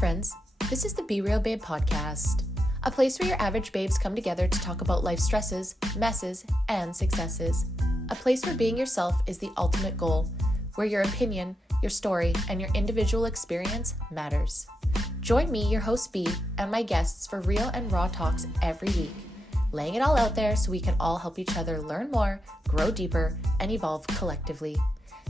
friends. This is the Be Real Babe podcast, a place where your average babes come together to talk about life stresses, messes, and successes. A place where being yourself is the ultimate goal, where your opinion, your story, and your individual experience matters. Join me, your host B, and my guests for real and raw talks every week, laying it all out there so we can all help each other learn more, grow deeper, and evolve collectively.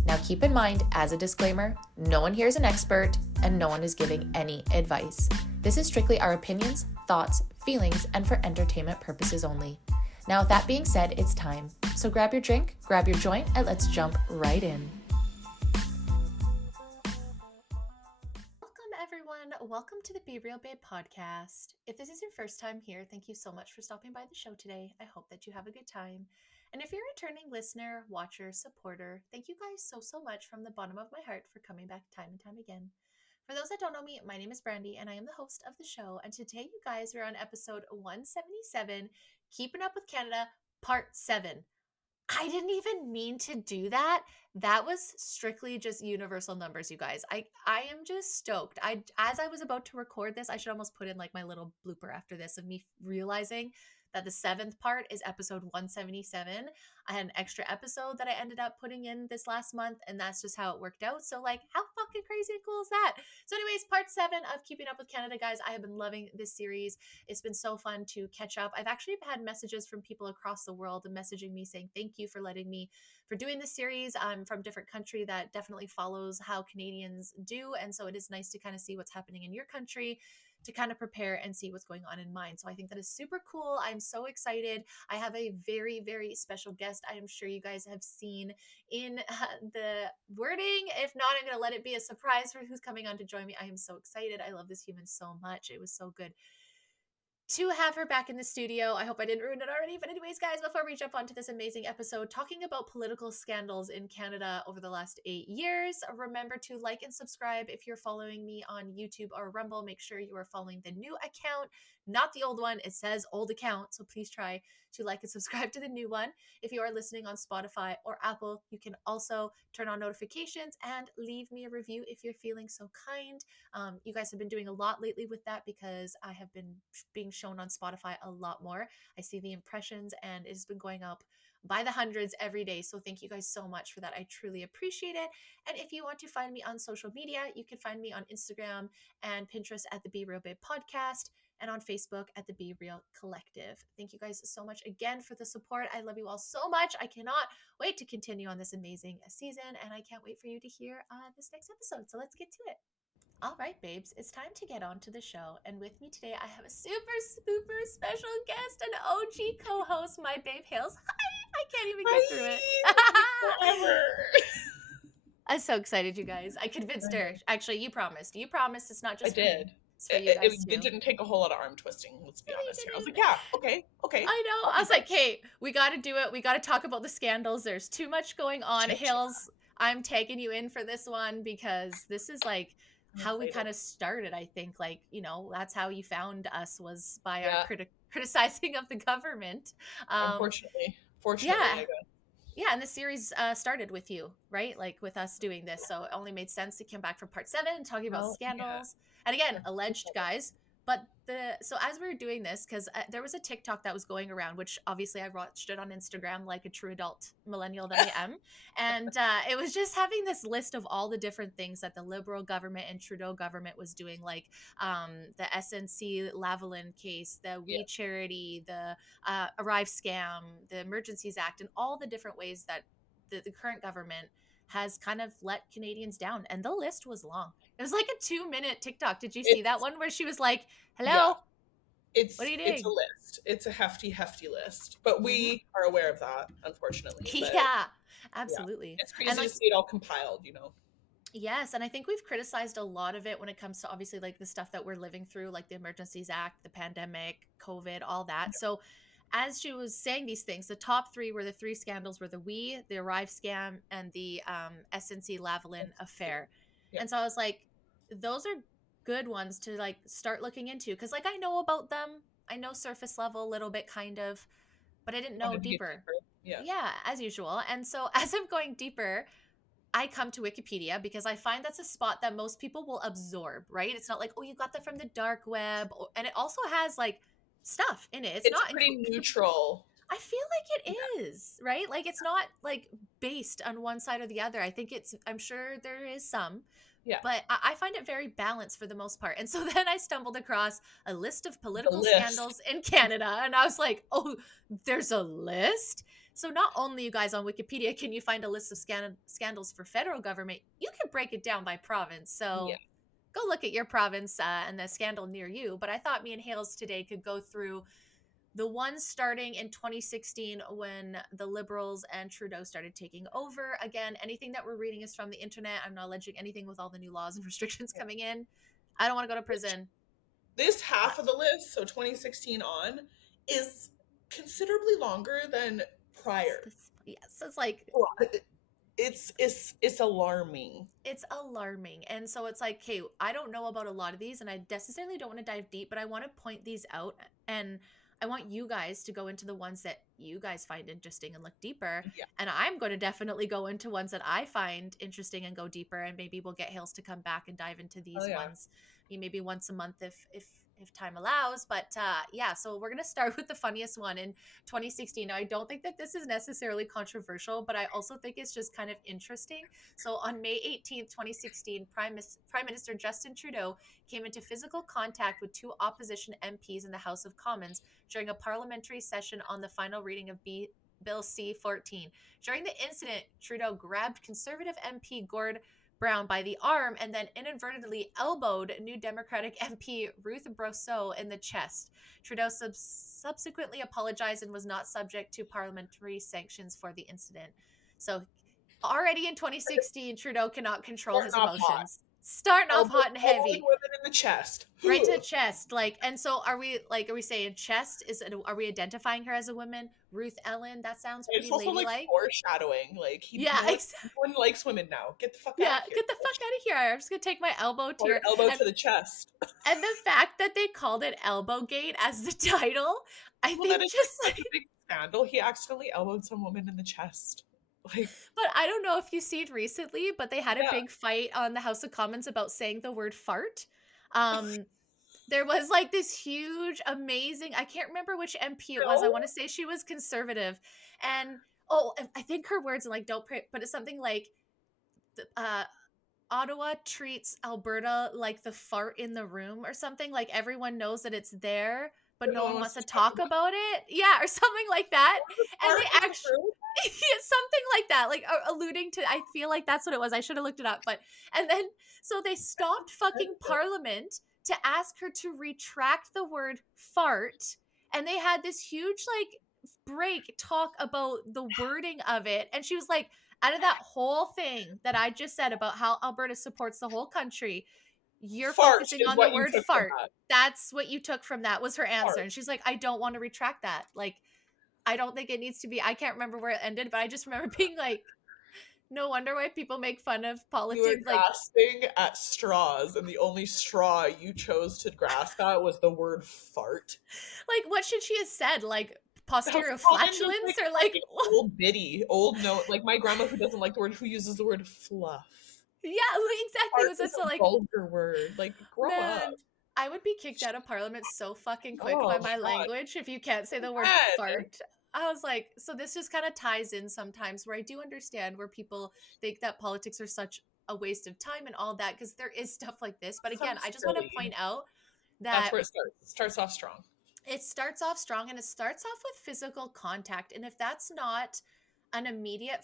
Now keep in mind, as a disclaimer, no one here is an expert and no one is giving any advice. This is strictly our opinions, thoughts, feelings, and for entertainment purposes only. Now with that being said, it's time. So grab your drink, grab your joint, and let's jump right in. Welcome everyone. Welcome to the Be Real Babe podcast. If this is your first time here, thank you so much for stopping by the show today. I hope that you have a good time. And if you're a returning listener, watcher, supporter, thank you guys so much from the bottom of my heart for coming back time and time again. For those that don't know me, my name is Brandy and I am the host of the show. And today you guys are on episode 177, Keeping Up with Canada, Part 7. I didn't even mean to do that. That was strictly just universal numbers, you guys. I am just stoked. As I was about to record this, I should almost put in like my little blooper after this of me realizing that the 7th part is episode 177. I had an extra episode that I ended up putting in this last month, and that's just how it worked out. So like, how fucking crazy and cool is that? So anyways, part 7 of Keeping Up with Canada, guys. I have been loving this series. It's been so fun to catch up. I've actually had messages from people across the world messaging me saying, thank you for doing this series. I'm from a different country that definitely follows how Canadians do. And so it is nice to kind of see what's happening in your country, to kind of prepare and see what's going on in mine. So I think that is super cool. I'm so excited. I have a very, very special guest. I am sure you guys have seen in the wording. If not, I'm going to let it be a surprise for who's coming on to join me. I am so excited. I love this human so much. It was so good to have her back in the studio. I hope I didn't ruin it already. But anyways, guys, before we jump onto this amazing episode talking about political scandals in Canada over the last 8 years, remember to like and subscribe if you're following me on YouTube or Rumble. Make sure you are following the new account, not the old one. It says old account, so please try to like and subscribe to the new one. If you are listening on Spotify or Apple, you can also turn on notifications and leave me a review if you're feeling so kind. You guys have been doing a lot lately with that because I have been being shown on Spotify a lot more. I see the impressions and it's been going up by the hundreds every day. So thank you guys so much for that. I truly appreciate it. And if you want to find me on social media, you can find me on Instagram and Pinterest at the Be Real Babe podcast, and on Facebook at the Be Real Collective. Thank you guys so much again for the support. I love you all so much. I cannot wait to continue on this amazing season, and I can't wait for you to hear this next episode. So let's get to it. All right, babes, it's time to get on to the show. And with me today, I have a super special guest, an OG co-host, my babe Hales. Hi! I can't even get through it. Forever. I'm so excited, you guys. I convinced her. Actually, you promised. You promised it's not just I did. Me. It's for you guys too. It didn't take a whole lot of arm twisting, let's be honest here. I was like, yeah, okay. I know. I was like, hey, we got to do it. We got to talk about the scandals. There's too much going on. Hales, I'm taking you in for this one because this is like how we kind of started, I think. Like, you know, that's how you found us, was by our criticizing of the government. Unfortunately. Yeah. I guess. Yeah, and the series started with you, right? Like with us doing this. So it only made sense to come back from part 7 and talking about scandals. Yeah. And again, alleged guys. But so as we were doing this, because there was a TikTok that was going around, which obviously I watched it on Instagram like a true adult millennial that I am. And it was just having this list of all the different things that the Liberal government and Trudeau government was doing, like the SNC Lavalin case, the We Charity, the ArriveScan, the Emergencies Act, and all the different ways that the current government has kind of let Canadians down. And the list was long. It was like a 2-minute TikTok. Did you see that one where she was like, hello? Yeah. What are you doing? It's a list. It's a hefty list. But we are aware of that, unfortunately. Yeah, absolutely. Yeah. It's crazy to see it all compiled, you know? Yes, and I think we've criticized a lot of it when it comes to obviously like the stuff that we're living through, like the Emergencies Act, the pandemic, COVID, all that. Yeah. So as she was saying these things, the top 3 were the 3 scandals were the ArriveScan, and the SNC Lavalin affair. Yeah. And so I was like, those are good ones to like start looking into, because like I know about them. I know surface level a little bit kind of, but I didn't know deeper. Yeah, as usual. And so as I'm going deeper, I come to Wikipedia because I find that's a spot that most people will absorb, right? It's not like, oh, you got that from the dark web. And it also has like stuff in it. It's It's not, pretty neutral. I feel like Yeah. it is, right? Like it's not like based on one side or the other. I think I'm sure there is some, Yeah. but I find it very balanced for the most part. And so then I stumbled across a list of The political list. scandals in Canada, and I was like, oh, there's a list. So not only you guys on Wikipedia can you find a list of scandals for federal government, you can break it down by province. Yeah. So go look at your province and the scandal near you. But I thought me and Hales today could go through the one starting in 2016 when the Liberals and Trudeau started taking over. Again, anything that we're reading is from the internet. I'm not alleging anything with all the new laws and restrictions coming in. I don't want to go to prison. This half But of the list, so 2016 on, is considerably longer than prior. yes, it's like It's alarming. it's alarming. And so it's like, okay, I don't know about a lot of these and I necessarily don't want to dive deep, but I want to point these out and I want you guys to go into the ones that you guys find interesting and look deeper. Yeah. And I'm going to definitely go into ones that I find interesting and go deeper. And maybe we'll get Hales to come back and dive into Oh these yeah. ones, maybe once a month if time allows. But yeah, so we're going to start with the funniest one in 2016. Now, I don't think that this is necessarily controversial, but I also think it's just kind of interesting. So on May 18th, 2016, Prime Minister Justin Trudeau came into physical contact with two opposition MPs in the House of Commons during a parliamentary session on the final reading of Bill C-14. During the incident, Trudeau grabbed Conservative MP Gord Brown by the arm and then inadvertently elbowed New Democratic MP Ruth Brosseau in the chest. Trudeau subsequently apologized and was not subject to parliamentary sanctions for the incident. So already in 2016, Trudeau cannot control his Starting off hot. emotions. Starting off hot and Elbowing heavy, women in the chest. right to the chest. Like, and so are we saying chest? Are we identifying her as a woman? Ruth Ellen? That sounds It's pretty also like ladylike. foreshadowing. Like Yeah, no one likes women now. Get the fuck out yeah. of here. Get the fuck out of here! I'm just gonna take my elbow to Pull your your elbow to the chest. and the fact that they called it Elbowgate as the title, I Well, that think is just such a big scandal. He accidentally elbowed some woman in the chest. Like, but I don't know if you've seen recently, but they had a yeah, big fight on the House of Commons about saying the word fart. There was like this huge, amazing, I can't remember which MP it was. I no, want to say she was conservative. And oh, I think her words like don't pray, but it's something like uh Ottawa treats Alberta like the fart in the room or something. Like everyone knows that it's there, but but no no one one wants wants to to talk talk about about it. Yeah, or something like that. the And fart they in the actually room. something like that, like alluding to. I feel like that's what it was. I should have looked it up, but and then so they stopped fucking Parliament to ask her to retract the word fart, and they had this huge like break talk about the wording of it, and she was like, out of that whole thing that I just said about how Alberta supports the whole country, you're Fart focusing is on the what you word took from fart. that. That's what you took from that was her answer. Fart. And she's like, I don't want to retract that. Like, I don't think it needs to be. I can't remember where it ended, but I just remember being like, no wonder why people make fun of You were politics. Like, grasping at straws, and the only straw you chose to grasp at was the word fart. what should she have said? Like House posterior of Commons is flatulence like or like fucking old biddy, old note. Like my grandma who doesn't like the word, who uses the word fluff. yeah, exactly. It Fart was is just so a like, vulgar word. Like, grow up. man, I would be kicked out of parliament so fucking quick Oh by my my god. language if you can't say the word Red. fart. I was like, so this just kind of ties in sometimes where I do understand where people think that politics are such a waste of time and all that because there is stuff like this. But again, I Sounds just want to silly. point out That's that where it starts. It starts off strong. it starts off strong and it starts off with physical contact. And if that's not an immediate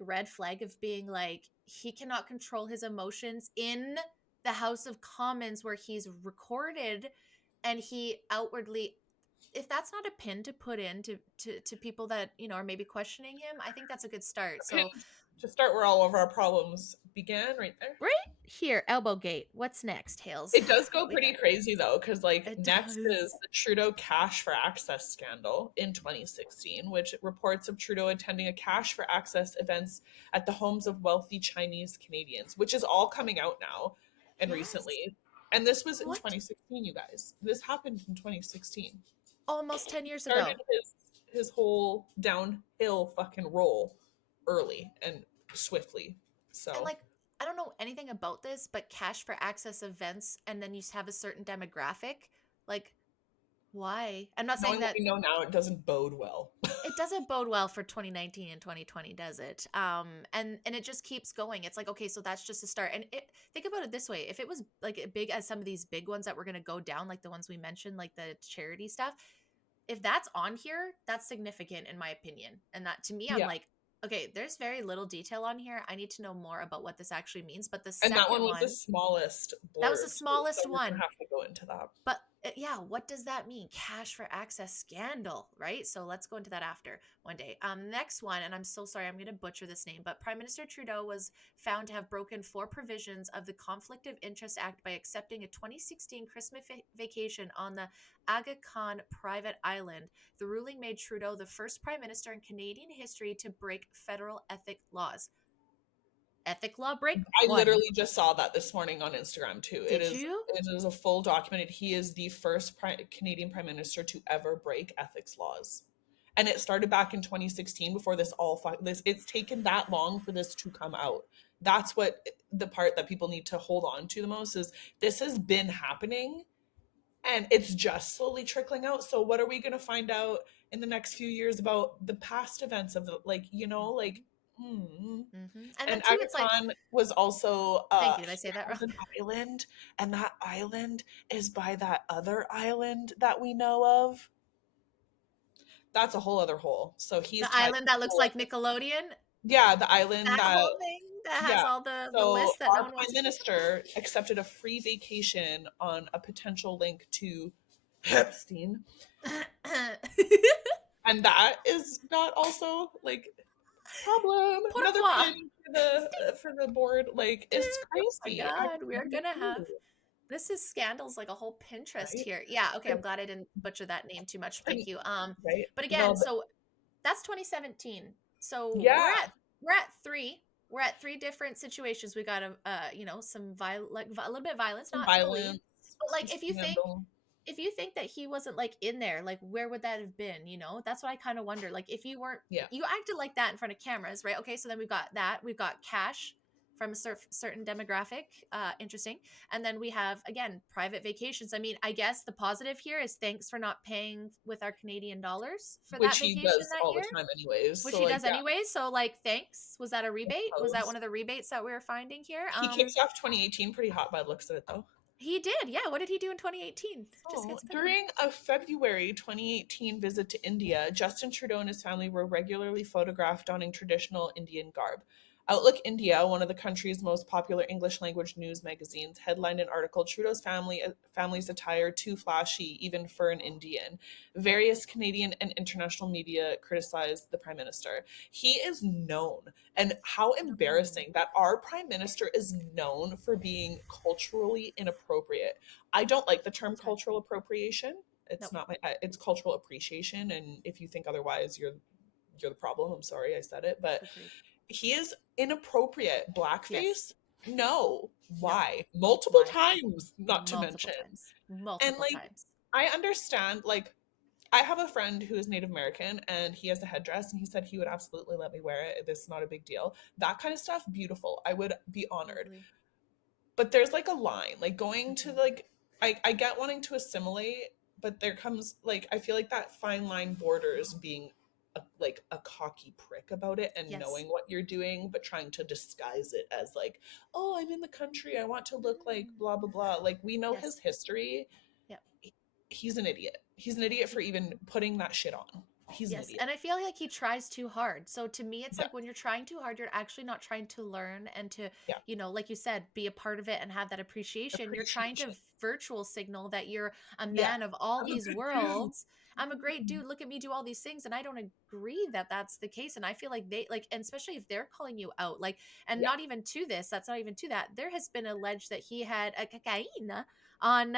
red flag of being like, he cannot control his emotions in the House of Commons where he's recorded and he outwardly, if that's not a pin to put in to people that, are maybe questioning him, I think that's a good start. Pin So to start where all of our problems began, right there. right here, Elbowgate. What's next, Hales? It does go What we pretty got? crazy though, because like It next is does. the Trudeau cash for access scandal in 2016, which reports of Trudeau attending a cash for access events at the homes of wealthy Chinese Canadians, which is all coming out now and Yes. recently. And this was in What? 2016, you guys. This happened in 2016. Almost 10 years Started ago. his whole downhill fucking roll early and swiftly. And So like, I don't know anything about this, but cash for access events, and then you have a certain demographic. Like, why? I'm not saying knowing what that we know now, it doesn't bode well. it doesn't bode well for 2019 and 2020, does it? And it just keeps going. It's like, okay, so that's just a start. And think about it this way: if it was like as big as some of these big ones that we're gonna go down, like the ones we mentioned, like the charity stuff, if that's on here, that's significant in my opinion. And that to me, I'm Yeah. like, okay, there's very little detail on here. I need to know more about what this actually means. But the And that second one was the one, smallest that was the blurb too, so smallest we're gonna one. have to go into that. But yeah, what does that mean? Cash for access scandal, right? So let's go into that after one day. Next one, and I'm so sorry, I'm going to butcher this name, but Prime Minister Trudeau was found to have broken 4 provisions of the Conflict of Interest Act by accepting a 2016 Christmas vacation on the Aga Khan private island. The ruling made Trudeau the first prime minister in Canadian history to break federal ethic laws. Ethic law break I one. literally just saw that this morning on Instagram too. It Did is you? it is a full documented. He is the first Canadian prime minister to ever break ethics laws. And it started back in 2016 before this all this it's taken that long for this to come out. That's what the part that people need to hold on to the most is this has been happening and it's just slowly trickling out. So what are we going to find out in the next few years about the past events of the like, like hmm. And then And too, Aga it's like, Khan was also thank you. Did I he say that wrong? has an island, and that island is by that other island that we know of. That's a whole other hole. So he's The tied to island that a looks whole like other, Nickelodeon, yeah, the island that that whole thing that has yeah. all the So lists that no our one wants prime to keep. minister accepted a free vacation on a potential link to Epstein, and that is not also like problem. Another Pourquoi? pin for the board. Like it's Oh my crazy. I god, we are can't gonna have believe it, this is scandals like a whole Pinterest right? here. Yeah, okay, I'm And, glad I didn't butcher that name too much. and Thank you. right? But No, again, so that's 2017. So yeah, we're at three. We're at three different situations. We got a some a little bit of violence, some not fully, violence, but some like scandal. if you think that he wasn't like in there, like where would that have been? That's what I kind of wonder. Like if you weren't, Yeah, you acted like that in front of cameras, right? Okay, so then we've got that. We've got cash from a certain demographic. Interesting. And then we have again private vacations. I mean, I guess the positive here is thanks for not paying with our Canadian dollars for which that he vacation does that all the year, time, anyways. which So he like, does yeah, anyway. So like, thanks. Was that a I rebate? Was that one suppose of the rebates that we were finding here? he kicks off 2018 pretty hot by the looks of it, though. He did. Yeah. What did he do in 2018? Just So, gets better. during a February 2018 visit to India, Justin Trudeau and his family were regularly photographed donning traditional Indian garb. Outlook India, one of the country's most popular English language news magazines, headlined an article Trudeau's family's attire too flashy even for an Indian. Various Canadian and international media criticized the prime minister. He is known, and how embarrassing that our prime minister is known for being culturally inappropriate. I don't like the term That's right. cultural appropriation. It's Nope. not my it's cultural appreciation, and if you think otherwise, you're the problem. I'm sorry I said it, but Agreed. he is inappropriate. Yes. Blackface? No. No. Why? Multiple Why? times, not to Multiple mention. times. And Multiple like times. I understand like I have a friend who is Native American and he has a headdress and he said he would absolutely let me wear it. This is not a big deal. That kind of stuff, beautiful. I would be honored, Totally. but there's like a line like going to Mhm. like I get wanting to assimilate, but there comes like I feel like that fine line borders being like a cocky prick about it and Yes. knowing what you're doing but trying to disguise it as like, oh, I'm in the country, I want to look like Mm. blah blah blah. Like we know his Yes. history. Yep. He's an idiot. He's an idiot for He- even putting that shit on. He's an Yes. idiot. And I feel like he tries too hard. So to me, it's Yeah, like when you're trying too hard, you're actually not trying to learn and to, yeah. like you said, be a part of it and have that appreciation. You're trying to Appreciation. virtual signal that you're a Yeah, man of all I'm a these good dude. worlds. I'm a great dude. Look at me do all these things. And I don't agree that that's the case. And I feel like they like, and especially if they're calling you out, like, and Yeah, not even to this, that's not even to that. There has been alleged that he had a cocaine on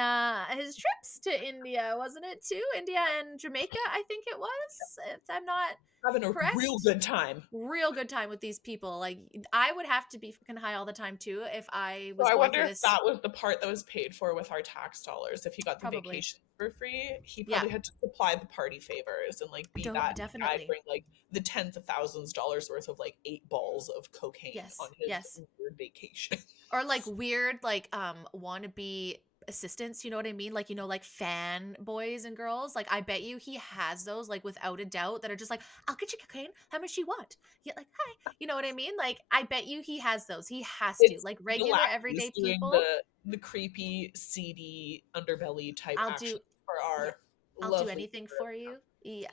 his trips to India, wasn't it? To India and Jamaica, I think it was. If I'm not having a real correct, good time. real good time with these people. Like I would have to be fucking high all the time too if I So was I going wonder through if this. that was the part that was paid for with our tax dollars. If he got the Probably, vacation for free, he yeah, probably had to supply the party favors and like be that guy Exactly. bring like the tens of thousands of dollars worth of like 8 balls of cocaine on Yes. his Yes. weird vacation. Or like weird like wannabe assistants, you know what I mean? Like, like fan boys and girls. Like I bet you he has those like without a doubt that are just like, I'll get you cocaine. How much you want? Yeah, like hi. You know what I mean? Like I bet you he has those. He has to. It's Like the regular lackeys everyday doing people. the creepy, seedy underbelly type I'll action do for yeah, our I'll do lovely anything favorite. for you. Yeah.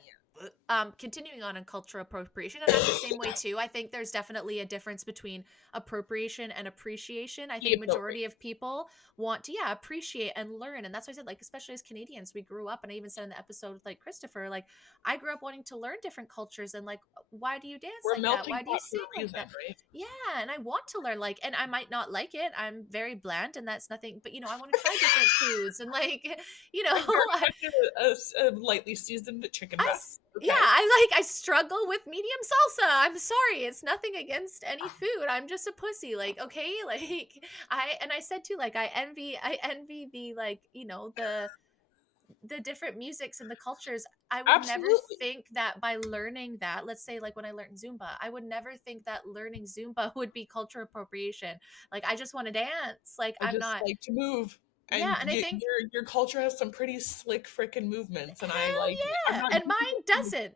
Continuing on cultural appropriation, and I'm the same way too. I think there's definitely a difference between appropriation and appreciation. I The think appropriate. majority of people want to, yeah, appreciate and learn, and that's why I said, like, especially as Canadians, we grew up, and I even said in the episode with like Christopher, like, I grew up wanting to learn different cultures, and like, why do you dance We're a like that? melting Why do you pot for sing a like reason, that? right? Yeah, and I want to learn, like, and I might not like it. I'm very bland, and that's nothing, but I want to try different foods, and like, I'm very much a lightly seasoned chicken breast. Yeah, Okay. I struggle with medium salsa. I'm sorry. It's nothing against any food. I'm just a pussy. Like, okay, like I said too, like I envy the like, the different musics and the cultures. I would never Absolutely. think that by learning that, let's say like when I learned Zumba, I would never think that learning Zumba would be culture appropriation. Like I just want to dance. Like I I'm just not. like to move. Yeah, And and I think your culture has some pretty slick frickin' movements, and I like it. hell I'm yeah. not And doing mine it. doesn't.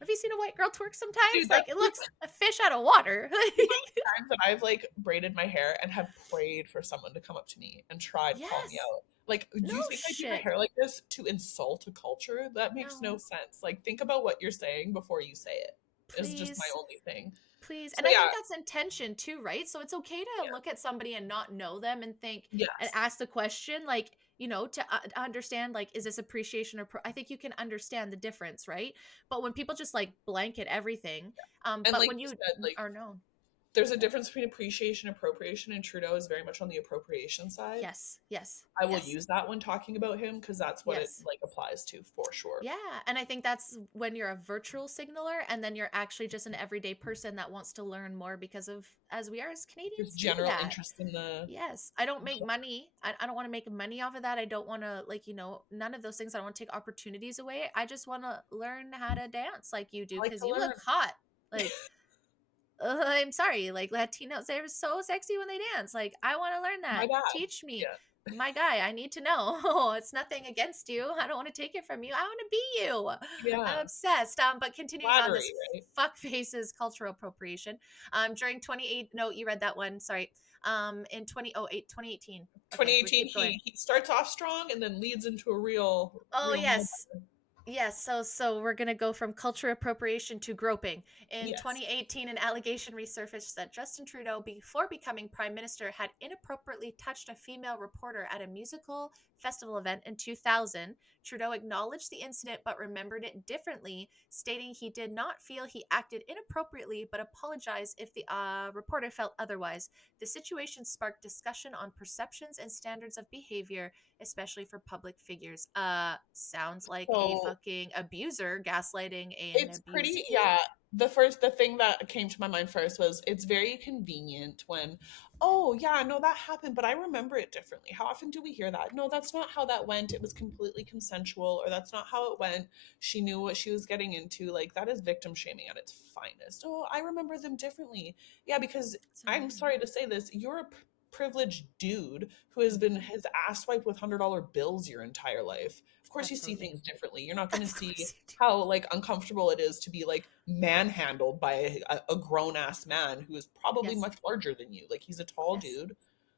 Have you seen a white girl twerk sometimes? Dude, Like it looks a fish out of water. times that I've like braided my hair and have prayed for someone to come up to me and try to call me Yes. out. Like, do No you think I do my shit. hair like this to insult a culture? That makes no No. sense. Like, think about what you're saying before you say it, is just my Please. only thing. Please. So, And I yeah, think that's intention too, right? So it's okay to yeah, look at somebody and not know them and think and yes. ask the question, like, to understand, like, is this appreciation or I think you can understand the difference, right? But when people just like blanket everything, And but like when you you said, like, are known, there's a difference between appreciation and appropriation, and Trudeau is very much on the appropriation side. yes, yes, I will yes, use that when talking about him because that's what it yes. like applies to for sure. Yeah, and I think that's when you're a virtual signaler and then you're actually just an everyday person that wants to learn more because of as we are as Just Canadians do general that. interest in the Yes, I don't make money. I don't want to make money off of that. I don't want to like, none of those things. I don't want to take opportunities away. I just want to learn how to dance like you do I like because to you look learn. hot. Like I'm sorry, like Latinos, they're so sexy when they dance. Like I want to learn My that. dad. Teach me. Yeah. My guy, I need to know. It's nothing against you. I don't want to take it from you. I want to be you. I'm Yeah. obsessed. But continuing on this Flattery, right? fuck faces cultural appropriation. During 28, no, you read that one. Sorry. In 2018. Okay, we 2018, keep going. he starts off strong and then leads into a Oh real moment. yes. Yes, so we're going to go from culture appropriation to groping. In Yes. 2018, an allegation resurfaced that Justin Trudeau, before becoming prime minister, had inappropriately touched a female reporter at a musical festival event in 2000. Trudeau acknowledged the incident but remembered it differently, stating he did not feel he acted inappropriately but apologized if the reporter felt otherwise. The situation sparked discussion on perceptions and standards of behavior, especially for public figures. Sounds like a So fucking abuser gaslighting an it's pretty, abusee. yeah. The thing that came to my mind first was it's very convenient when, oh, yeah, no, that happened, but I remember it differently. How often do we hear that? No, that's not how that went. It was completely consensual, or that's not how it went. She knew what she was getting into. Like, that is victim shaming at its finest. Oh, I remember them differently. Yeah, because It's I'm annoying. sorry to say this, you're a privileged dude who has been Mhm. his ass wiped with $100 bills your entire life. Of course, you see Absolutely. things differently. You're not going to Of see course you do. how like uncomfortable it is to be like manhandled by a grown ass man who is probably Yes. much larger than you. Like he's a tall Yes. dude.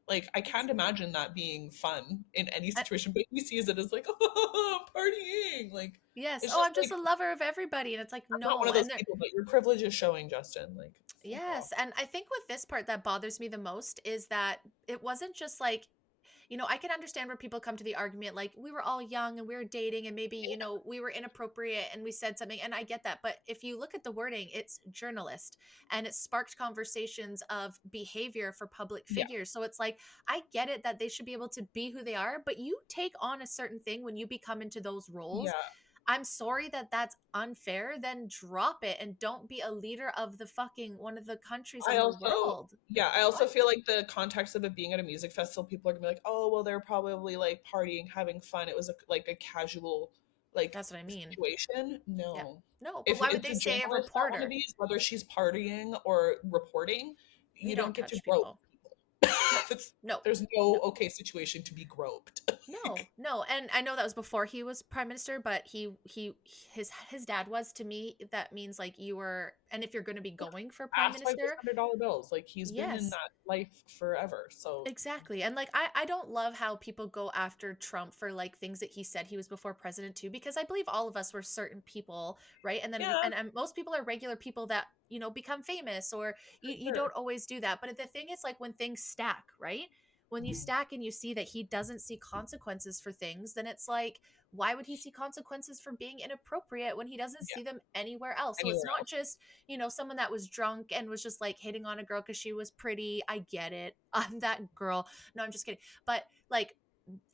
Like I Yes. can't imagine that being fun in any I, situation, but he sees it as like, oh, partying. Like yes. it's Oh, just I'm just like a lover of everybody. And it's like, I'm not one no. of those And they're, people, but your privilege is showing, Justin. Like fuck off. yes. And I think with this part that bothers me the most is that it wasn't just like, I can understand where people come to the argument like we were all young and we were dating and maybe, we were inappropriate and we said something. And I get that. But if you look at the wording, it's journalist and it sparked conversations of behavior for public Yeah, figures. So it's like, I get it that they should be able to be who they are, but you take on a certain thing when you become into those roles. yeah. I'm sorry that that's unfair. Then drop it and don't be a leader of the fucking one of the countries I in the also, world. yeah, I What? also feel like the context of it being at a music festival, people are gonna be like, oh, well, they're probably like partying, having fun. It was like a casual like That's what I mean. situation. Yeah. No. No, but If why would it's they a say a journalist at one of reporter? these, whether she's partying or reporting, You you don't don't get to touch grope people. people. No, It's, no, there's no. no okay situation to be groped. No, no, and I know that was before he was prime minister, but his dad was. To me, that means like you were, and if you're going to be going for prime Ask why those minister, $100 bills. Like he's been in yes, that life forever. So exactly. And like I don't love how people go after Trump for like things that he said he was before president too, because I believe all of us were certain people, right? And then yeah, and most people are regular people that, become famous, or for you sure. don't always do that. But the thing is, like, when things stack, right? When you stack and you see that he doesn't see consequences for things, then it's like, why would he see consequences for being inappropriate when he doesn't Yeah, see them anywhere else? So it's anywhere not else. just, someone that was drunk and was just like hitting on a girl because she was pretty. I get it. I'm that girl. No, I'm just kidding. But like,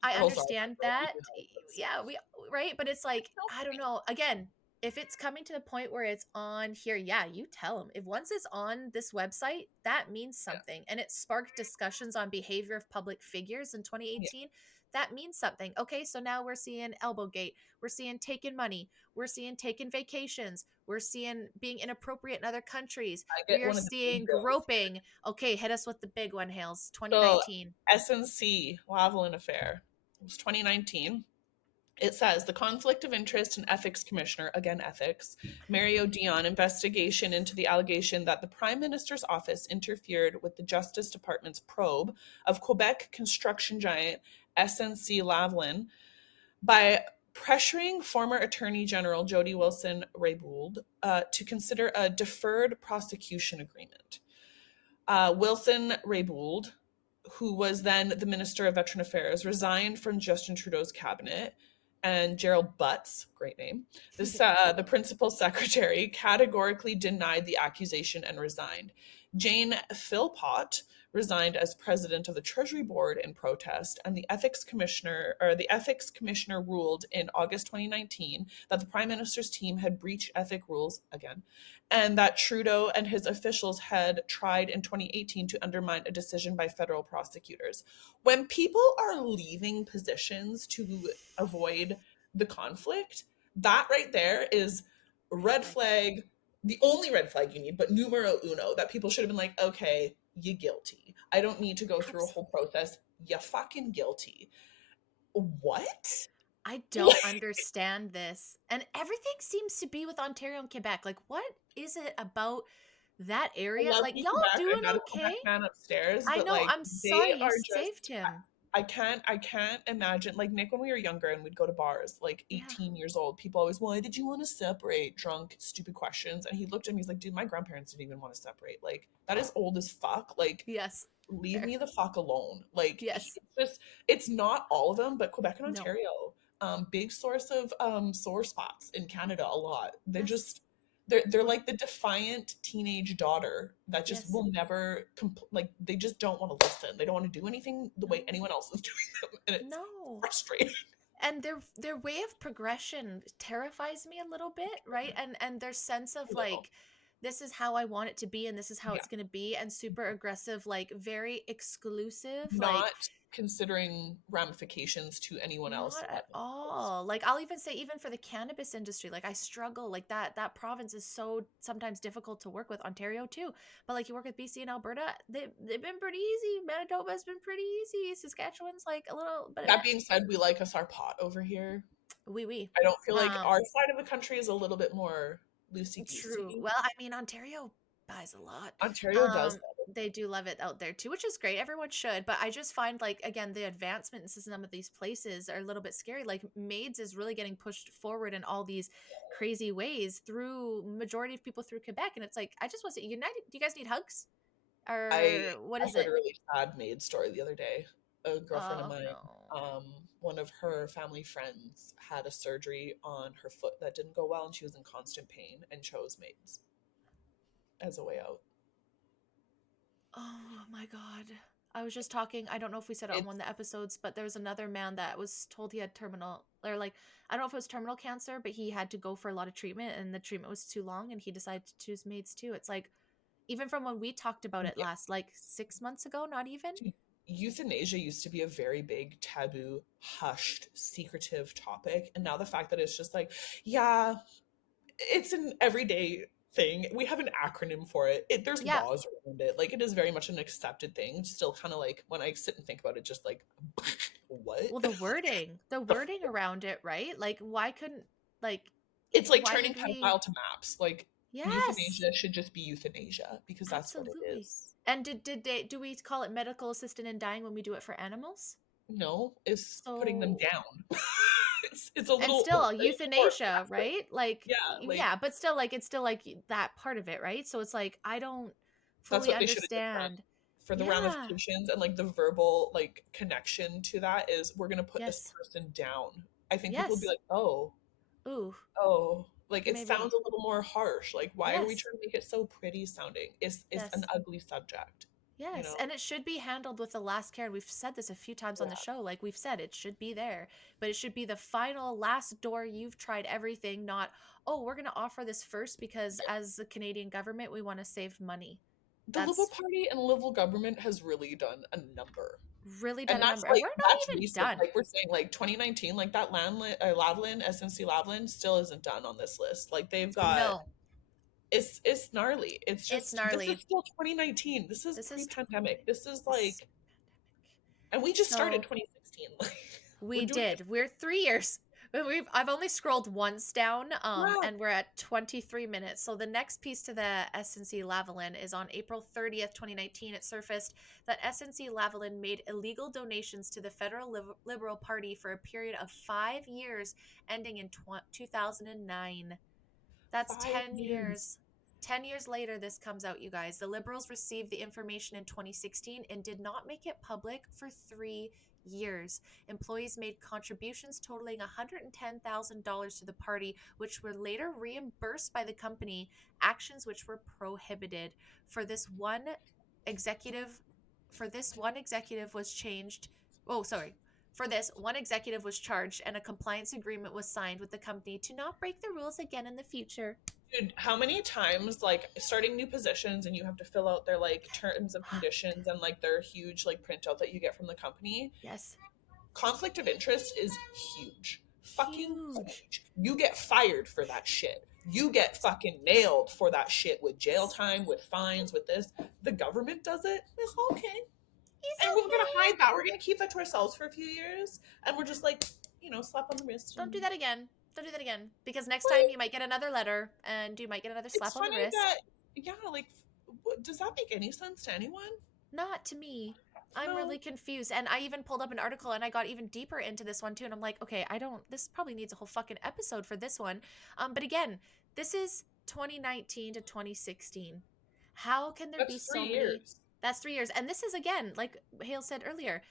I Girls are understand girls. You that. know how it is. Yeah, we right, but it's like, I don't know. Again, if it's coming to the point where it's on here, yeah, you tell them. If once it's on this website, that means Yeah, something, and it sparked discussions on behavior of public figures in yeah. 2018. That means something. Okay, so now we're seeing Elbowgate, we're seeing taking money, we're seeing taking vacations, we're seeing being inappropriate in other countries, I we get are one of the big seeing bills. groping. Okay, hit us with the big one, Hales. So 2019. SNC Lavalin affair. It was 2019. It says the Conflict of Interest and Ethics Commissioner, again ethics, Mario Dion investigation into the allegation that the Prime Minister's office interfered with the Justice Department's probe of Quebec construction giant SNC Lavalin by pressuring former Attorney General Jody Wilson-Raybould to consider a deferred prosecution agreement. Wilson-Raybould, who was then the Minister of Veteran Affairs, resigned from Justin Trudeau's cabinet, and Gerald Butts, great name, the principal secretary, categorically denied the accusation and resigned. Jane Philpott resigned as president of the Treasury Board in protest, and the ethics commissioner ruled in August 2019 that the Prime Minister's team had breached ethic rules again, and that Trudeau and his officials had tried in 2018 to undermine a decision by federal prosecutors. When people are leaving positions to avoid the conflict, that right there is Red red flags. flag, the only red flag you need, but numero uno, that people should have been like, okay, you guilty. I don't need to go through a whole Absolutely. process. You fucking guilty. What? I don't Like, understand this. And everything seems to be with Ontario and Quebec. Like, what is it about that I area? love Like, me y'all Quebec. I doing met a okay? Quebec man upstairs, I but know. like I'm they sorry you are just saved him. I can't imagine, like Nick, when we were younger and we'd go to bars, like Yeah. 18 years old, people always, why did you want to separate? Drunk, stupid questions. And he looked at me, he's like, dude, my grandparents didn't even want to separate. Like, that is old as fuck. Like, Yes. leave Fair. me the fuck alone. Like, Yes. it's not all of them, but Quebec and No. Ontario, big source of sore spots in Canada a lot. They Yes. just they're Well, like the defiant teenage daughter that just yes. will never like they just don't want to listen. They don't want to do anything the way No. anyone else is doing them, and it's No. frustrating. And their way of progression terrifies me a little bit, right? And their sense of A little. like, this is how I want it to be and this is how Yeah. it's going to be, and super aggressive, like very exclusive, like Not considering ramifications to anyone else not but at themselves. all. Like, I'll even say, even for the cannabis industry, like I struggle, like that province is so sometimes difficult to work with. Ontario too, but like you work with BC and Alberta, they've been pretty easy. Manitoba's been pretty easy. Saskatchewan's like a little bit of That being said, we like us our pot over here. oui. I don't feel like our Um, side of the country is a little bit more loosey True. goosey. Well, I mean, Ontario buys a lot. Ontario does They do love it out there too, which is great. Everyone should. But I just find, like, again, the advancement in some of these places are a little bit scary. Like Maids is really getting pushed forward in all these crazy ways through majority of people through Quebec. And it's like, I just want to say, United, do you guys need hugs? I Or what I is heard it? a really sad maid story the other day. A girlfriend of Oh mine, no. um, one of her family friends had a surgery on her foot that didn't go well, and she was in constant pain and chose maids as a way out. Oh my God. I was just talking, I don't know if we said it on It's one of the episodes, but there was another man that was told he had terminal, or like, I don't know if it was terminal cancer, but he had to go for a lot of treatment and the treatment was too long and he decided to choose maids too. It's like, even from when we talked about it yeah, last, like 6 months ago, not even. euthanasia used to be a very big taboo, hushed, secretive topic, and now the fact that it's just like, yeah, it's an everyday thing. We have an acronym for it. There's Yeah. laws around it. Like, it is very much an accepted thing. Still, kind of like when I sit and think about it, just like, what? Well, the The wording around it, right? Like, why couldn't, like, It's like why turning did we? pedophile to maps. Like, Yes, euthanasia should just be euthanasia because that's what it absolutely. is. And do we call it medical assistant in dying when we do it for animals? No, is putting them So, down. It's a and little still even more euthanasia, aggressive. right? Like, Yeah, like yeah, but still, like, it's still like that part of it, right? So it's like, I don't that's fully what they should have just done. understand. For the Yeah. ramifications and like the verbal like connection to that is we're gonna put this Yes. person down. I think people would be Yes. like, oh, Ooh, oh, like it sounds maybe. a little more harsh. Like, why are we Yes. trying to make it so pretty sounding? It's an Yes. ugly subject, you Yes, know? and it should be handled with the last care. We've said this a few times on the Yeah. show. Like we've said, it should be there, but it should be the final last door. You've tried everything, not, oh, we're going to offer this first because as the Canadian government, we want to save money. The Liberal That's Party and Liberal government has really done a number. really And done a that's number. And like we're not that's even recent. done. Like we're saying, like 2019, like that Lavalin, SNC Lavalin still isn't done on this list. Like they've got No, it's gnarly. It's it's just this is gnarly. still 2019. This is This is pre-pandemic. This is this is like, and we just started so 2016. Like we're we doing it. did. We're 3 years. I've only scrolled once down, Yeah, and we're at 23 minutes. So the next piece to the SNC Lavalin is on April 30th, 2019. It surfaced that SNC Lavalin made illegal donations to the Federal Liberal Party for a period of 5 years, ending in 2009. That's 5 10 years. years. 10 years later, this comes out, you guys. The Liberals received the information in 2016 and did not make it public for 3 years. Employees made contributions totaling $110,000 to the party, which were later reimbursed by the company, actions which were prohibited. For this one executive, was changed. Oh, sorry. For this, one executive was charged and a compliance agreement was signed with the company to not break the rules again in the future. Dude, how many times like starting new positions and you have to fill out their like terms and conditions and like their huge like printout that you get from the company? Yes. Conflict of interest is huge. Fucking Huge. huge. You get fired for that shit. You get fucking nailed for that shit with jail time, with fines, with this. The government does it. It's okay. It's And we're gonna okay. hide that. We're gonna keep that to ourselves for a few years. And we're just like, slap on the wrist. Don't And do that again. Don't do that again. Because next time like, you might get another letter and you might get another it's slap on the funny wrist. that, yeah, like, does that make any sense to anyone? Not to me. I'm No. really confused. And I even pulled up an article and I got even deeper into this one too. And I'm like, okay, this probably needs a whole fucking episode for this one. But again, this is 2019 to 2016. How can there be That's so three many? years. That's 3 years. And this is again, like Hale said earlier,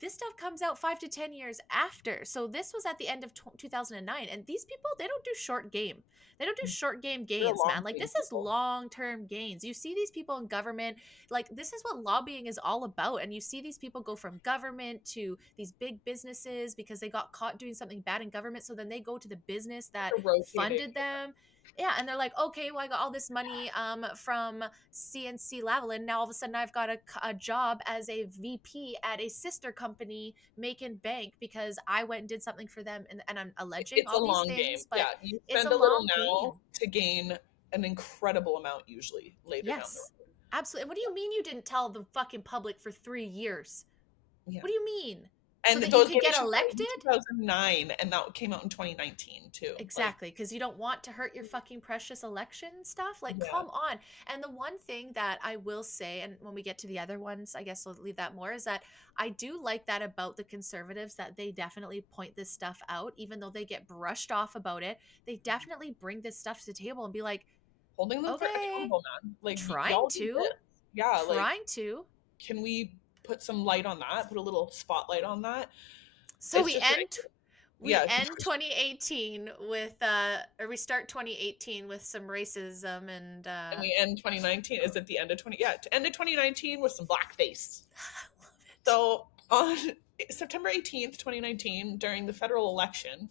this stuff comes out 5 to 10 years after. So this was at the end of 2009. And these people, they don't do short game. They don't do short game They're gains, man. long Like game this is people. long term gains. You see these people in government, like this is what lobbying is all about. And you see these people go from government to these big businesses because they got caught doing something bad in government. So then they go to the business that They're rotating. funded them. Yeah, and they're like, okay, well, I got all this money from CNC Lavalin. Now all of a sudden, I've got a job as a VP at a sister company making bank because I went and did something for them, and I'm alleging It's a all these long game. things, but Yeah, you it's spend a a little long now game. to gain an incredible amount usually later down the Yes, absolutely. And what do you mean you didn't tell the fucking public for 3 years? road. Yeah. What do you mean? So And that you those could get donations started elected? in 2009 and that came out in 2019 too. Like, Exactly, because you don't want to hurt your fucking precious election stuff. Like, yeah. come on. And the one thing that I will say, and when we get to the other ones, I guess we'll leave that more, is that I do like that about the conservatives that they definitely point this stuff out, even though they get brushed off about it. They definitely bring this stuff to the table and be like, Holding them for okay, accountable, man. Like, trying y'all do to, this. Yeah, like, trying to. can we put some light on that? Put a little spotlight on that? So It's we just end ridiculous. we Yeah, end 2018 with or we start 2018 with some racism and and we end 2019. Is it the end of 20? Yeah, to end of 2019 with some blackface. I love it. So on September 18th, 2019, during the federal election,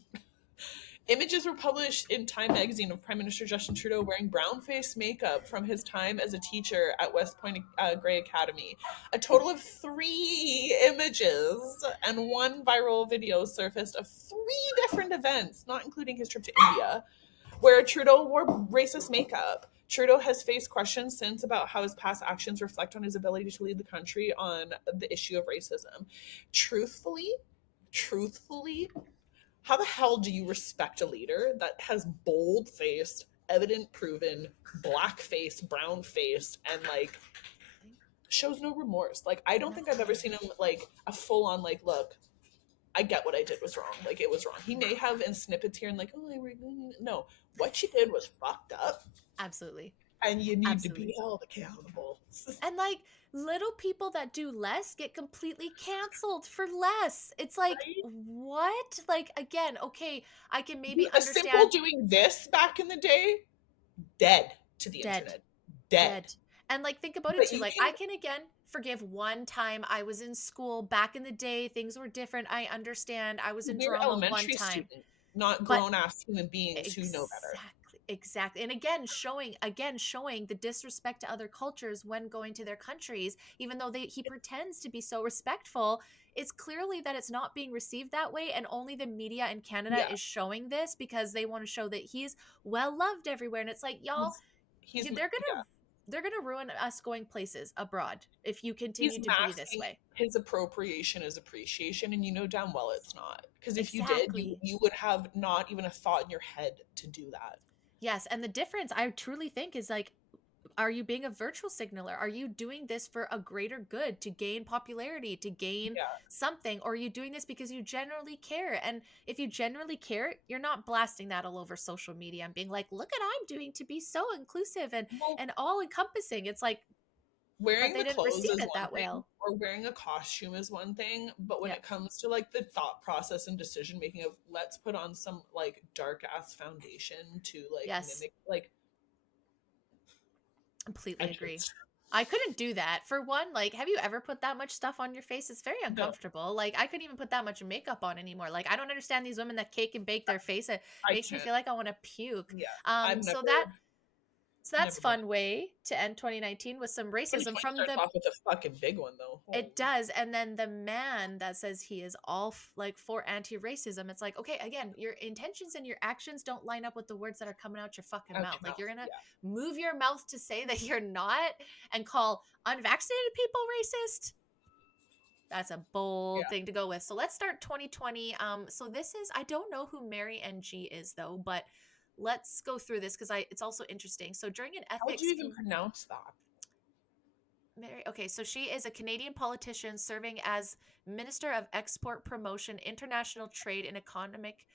Images were published in Time magazine of Prime Minister Justin Trudeau wearing brown face makeup from his time as a teacher at West Point Grey Academy. A total of 3 images and 1 viral video surfaced of 3 different events, not including his trip to India, where Trudeau wore racist makeup. Trudeau has faced questions since about how his past actions reflect on his ability to lead the country on the issue of racism. Truthfully, truthfully, how the hell do you respect a leader that has bold faced, evident proven, black face, brown face, and like shows no remorse? Like, I don't think I've ever seen him like a full on like, look, I get what I did was wrong. Like, it was wrong. He may have in snippets here and like, oh, no, what she did was fucked up, Absolutely. and you need to be Absolutely. held accountable. And like little people that do less get completely canceled for less. It's like, Right? what? Like, again, okay, I can maybe A simple understand doing this back in the day, dead to the dead, internet, dead. dead. And like, think about it But too. you Like, can I can again forgive one time I was in school back in the day, things were different. I understand. I was in we're drama one elementary time, student, not but grown ass human beings who know better. exactly. And again showing the disrespect to other cultures when going to their countries, even though he pretends to be so respectful. It's clearly that it's not being received that way, and only the media in Canada Yeah, is showing this because they want to show that he's well loved everywhere. And it's like, y'all, he's yeah, they're gonna ruin us going places abroad if you he's continue to be this masking way. his appropriation as appreciation, and you know damn well it's not. Because if you did, Exactly. you would have not even a thought in your head to do that. Yes, and the difference I truly think is like, are you being a virtual signaler? Are you doing this for a greater good, to gain popularity, to gain Yeah, something? Or are you doing this because you generally care? And if you generally care, you're not blasting that all over social media and being like, look at I'm doing to be so inclusive well, and all encompassing. It's like, but wearing they the didn't clothes receive is it one that thing, well. or wearing a costume is one thing, but when Yeah. it comes to like the thought process and decision making of let's put on some like dark ass foundation to like Yes. mimic, like, I Completely agree. can't. I couldn't do that. For one, like, have you ever put that much stuff on your face? It's very No, uncomfortable. Like, I couldn't even put that much makeup on anymore. Like, I don't understand these women that cake and bake their face. It I makes me can't. feel like I want to puke. Yeah, Um, I've so never that so that's never done fun way to end 2019 with some it. racism 2020 from starts the off with a fucking big one though. it Holy, does. And then the man that says he is all like for anti-racism, it's like, okay, again, your intentions and your actions don't line up with the words that are coming out your fucking out mouth. your Like, mouth. you're gonna Yeah, move your mouth to say that you're not and call unvaccinated people racist. That's a bold yeah. thing to go with. So let's start 2020. So this is, I don't know who Mary NG is though, but let's go through this because I it's also interesting. So during an How would you ethics even pronounce that? Mary, okay, so she is a Canadian politician serving as Minister of Export Promotion, International Trade and Economic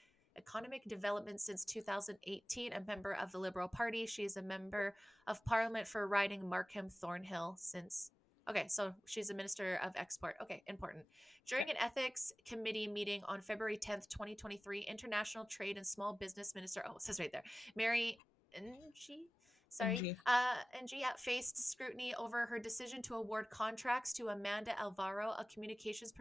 Development since 2018, a member of the Liberal Party. She is a member of Parliament for riding Markham Thornhill since. Okay, so she's a Minister of Export. Okay, important. Okay, During an ethics committee meeting on February 10th, 2023, International Trade and Small Business Minister, oh, it says right there, Mary NG, sorry, NG. and Gia faced scrutiny over her decision to award contracts to Amanda Alvaro, a communications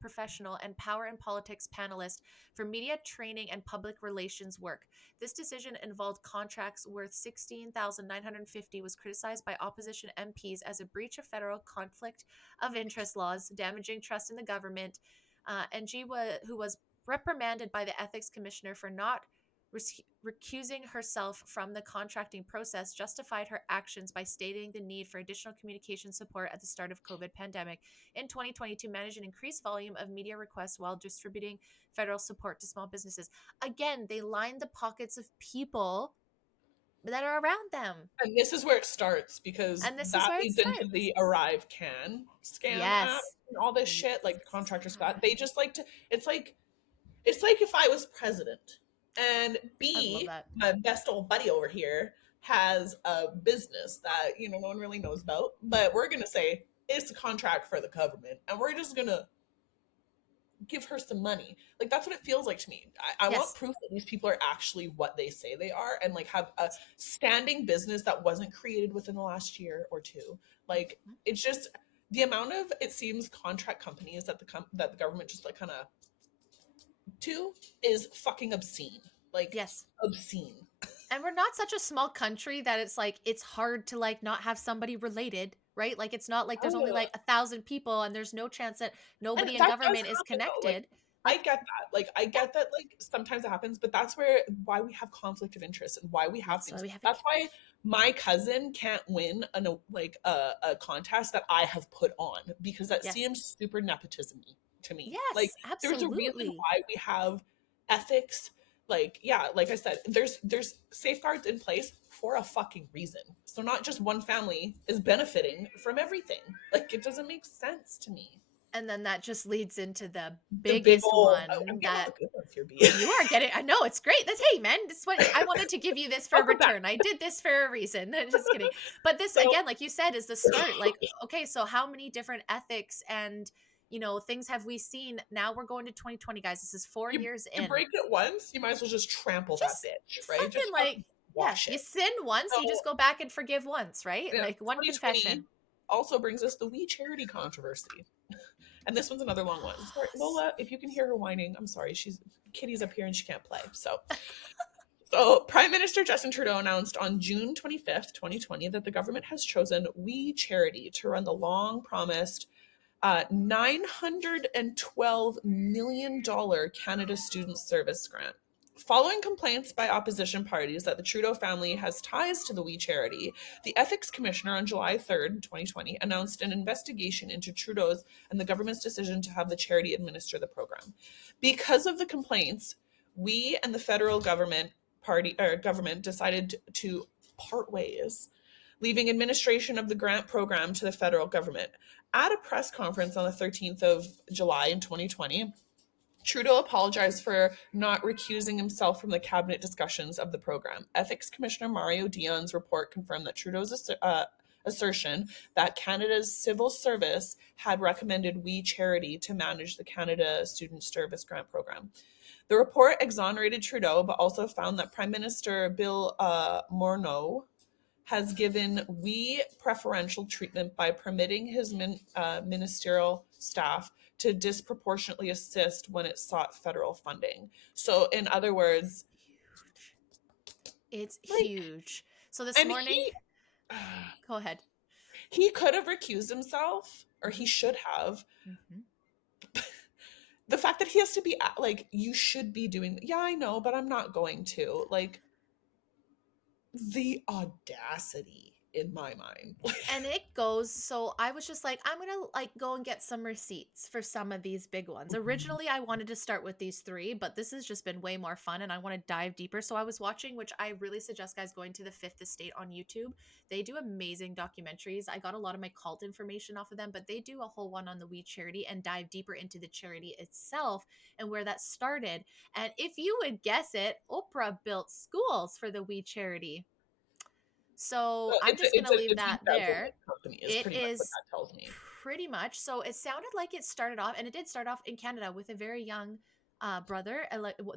professional and power and politics panelist for media training and public relations work. This decision involved contracts worth 16,950 was criticized by opposition MPs as a breach of federal conflict of interest laws, damaging trust in the government. And who was reprimanded by the ethics commissioner for not recusing herself from the contracting process, justified her actions by stating the need for additional communication support at the start of COVID pandemic in 2020 to manage an increased volume of media requests while distributing federal support to small businesses. Again, they line the pockets of people that are around them. And this is where it starts because And this is that where it leads into starts. the ArriveScan scan app Yes. and all this shit. Like the contractors got, they just like to. It's like if I was president and I love B, that. my best old buddy over here has a business that no one really knows about, but we're gonna say it's a contract for the government, and we're just gonna give her some money. Like that's what it feels like to me. I want Yes. proof that these people are actually what they say they are, and like have a standing business that wasn't created within the last year or two. Like it's just the amount of, it seems, contract companies that that the government just like kind of to is fucking obscene. Like, Yes. obscene. And we're not such a small country that it's like it's hard to like not have somebody related, right? Like it's not like there's only Oh, like 1,000 people and there's no chance that and nobody in that does government is happen though. Like, connected. I Like, get that. Like, I yeah, get that. Like, sometimes it happens, but that's why we have conflict of interest and why we have that's why things. we have a That's why my cousin can't win a contest that I have put on, because that yes. seems super nepotism to me. Like, Yes, there's a reason absolutely. why we have ethics. Like, yeah, like I said, there's safeguards in place for a fucking reason. So not just one family is benefiting from everything. Like, it doesn't make sense to me. And then that just leads into the The big biggest ol' I'm one getting all that the good ones here, B. you are getting. I know it's great. That's hey man, this is what I wanted to give you this for a Welcome back. return. I did this for a reason. Just kidding. But this So, again, like you said, is the start. Like, okay, so how many different ethics and things have we seen? Now we're going to 2020, guys. This is 4 years you in. break it once, you might as well just trample that Just bitch, right? Just fucking like, fucking yeah, wash you it. sin once, So, you just go back and forgive once, right? yeah, Like one 2020 confession. also brings us the We Charity controversy. And this one's another long one. Sorry, Lola, if you can hear her whining, I'm sorry. Kitty's up here and she can't play. So Prime Minister Justin Trudeau announced on June 25th, 2020, that the government has chosen We Charity to run the long promised $912 million Canada Student Service Grant. Following complaints by opposition parties that the Trudeau family has ties to the We Charity, the Ethics Commissioner on July 3rd, 2020, announced an investigation into Trudeau's and the government's decision to have the charity administer the program. Because of the complaints, we and the federal government decided to part ways, leaving administration of the grant program to the federal government. At a press conference on the 13th of July in 2020, Trudeau apologized for not recusing himself from the cabinet discussions of the program. Ethics Commissioner Mario Dion's report confirmed that Trudeau's assertion that Canada's civil service had recommended We Charity to manage the Canada Student Service Grant Program. The report exonerated Trudeau, but also found that Prime Minister Bill Morneau has given We preferential treatment by permitting his ministerial staff to disproportionately assist when it sought federal funding. So, in other words, It's like, huge. So this and morning, he go ahead. he could have recused himself, or he Hmm. should have. Hmm. The fact that he has to be like, you should be doing, yeah, I know, but I'm not going to. Like, the audacity in my mind. And it goes, so I was just like, I'm gonna like go and get some receipts for some of these big ones. Originally I wanted to start with these three, but this has just been way more fun and I want to dive deeper. So I was watching, which I really suggest guys going to the Fifth Estate on YouTube. They do amazing documentaries. I got a lot of my cult information off of them, but they do a whole one on the We Charity and dive deeper into the charity itself and where that started. And if you would guess it, Oprah built schools for the We Charity. So Well, I'm just going to leave it's that there. embezzlement company is It pretty much what is that tells me. pretty much. So it sounded like it started off, and it did start off in Canada with a very young brother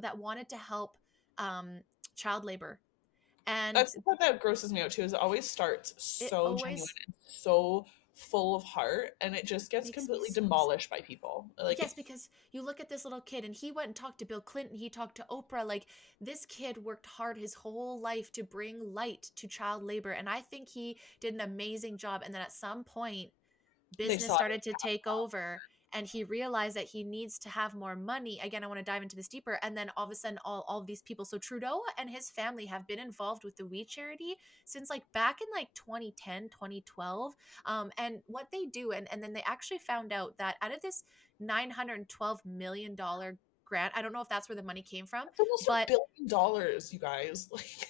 that wanted to help um, child labor. And That's the part that grosses me out too. Is it always starts it so genuine always and so full of heart, and it just gets makes me completely so sad. demolished by people. Like, Yes, because you look at this little kid and he went and talked to Bill Clinton, he talked to Oprah. Like this kid worked hard his whole life to bring light to child labor. And I think he did an amazing job. And then at some point, they business saw it. started to take over and he realized that he needs to have more money. Again, I want to dive into this deeper. And then all of a sudden, all of these people. So Trudeau and his family have been involved with the We Charity since like back in like 2010, 2012. And what they do, and then they actually found out that out of this $912 million grant, I don't know if that's where the money came from, It's almost but $1 billion, you guys. Like,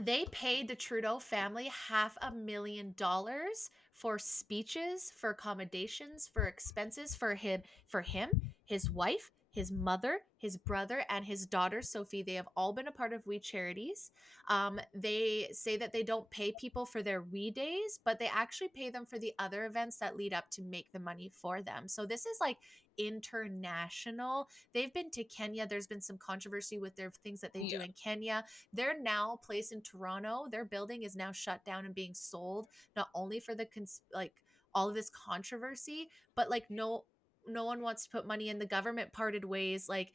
they paid the Trudeau family $500,000 for speeches, for accommodations, for expenses for him, his wife, his mother, his brother, and his daughter Sophie. They have all been a part of We Charities. They say that they don't pay people for their We Days, but they actually pay them for the other events that lead up to make the money for them. So this is like international. They've been to Kenya. There's been some controversy with their things that they do yeah, in Kenya. They're now placed in Toronto. Their building is now shut down and being sold, not only for the like all of this controversy, but like no one wants to put money in. The government parted ways. Like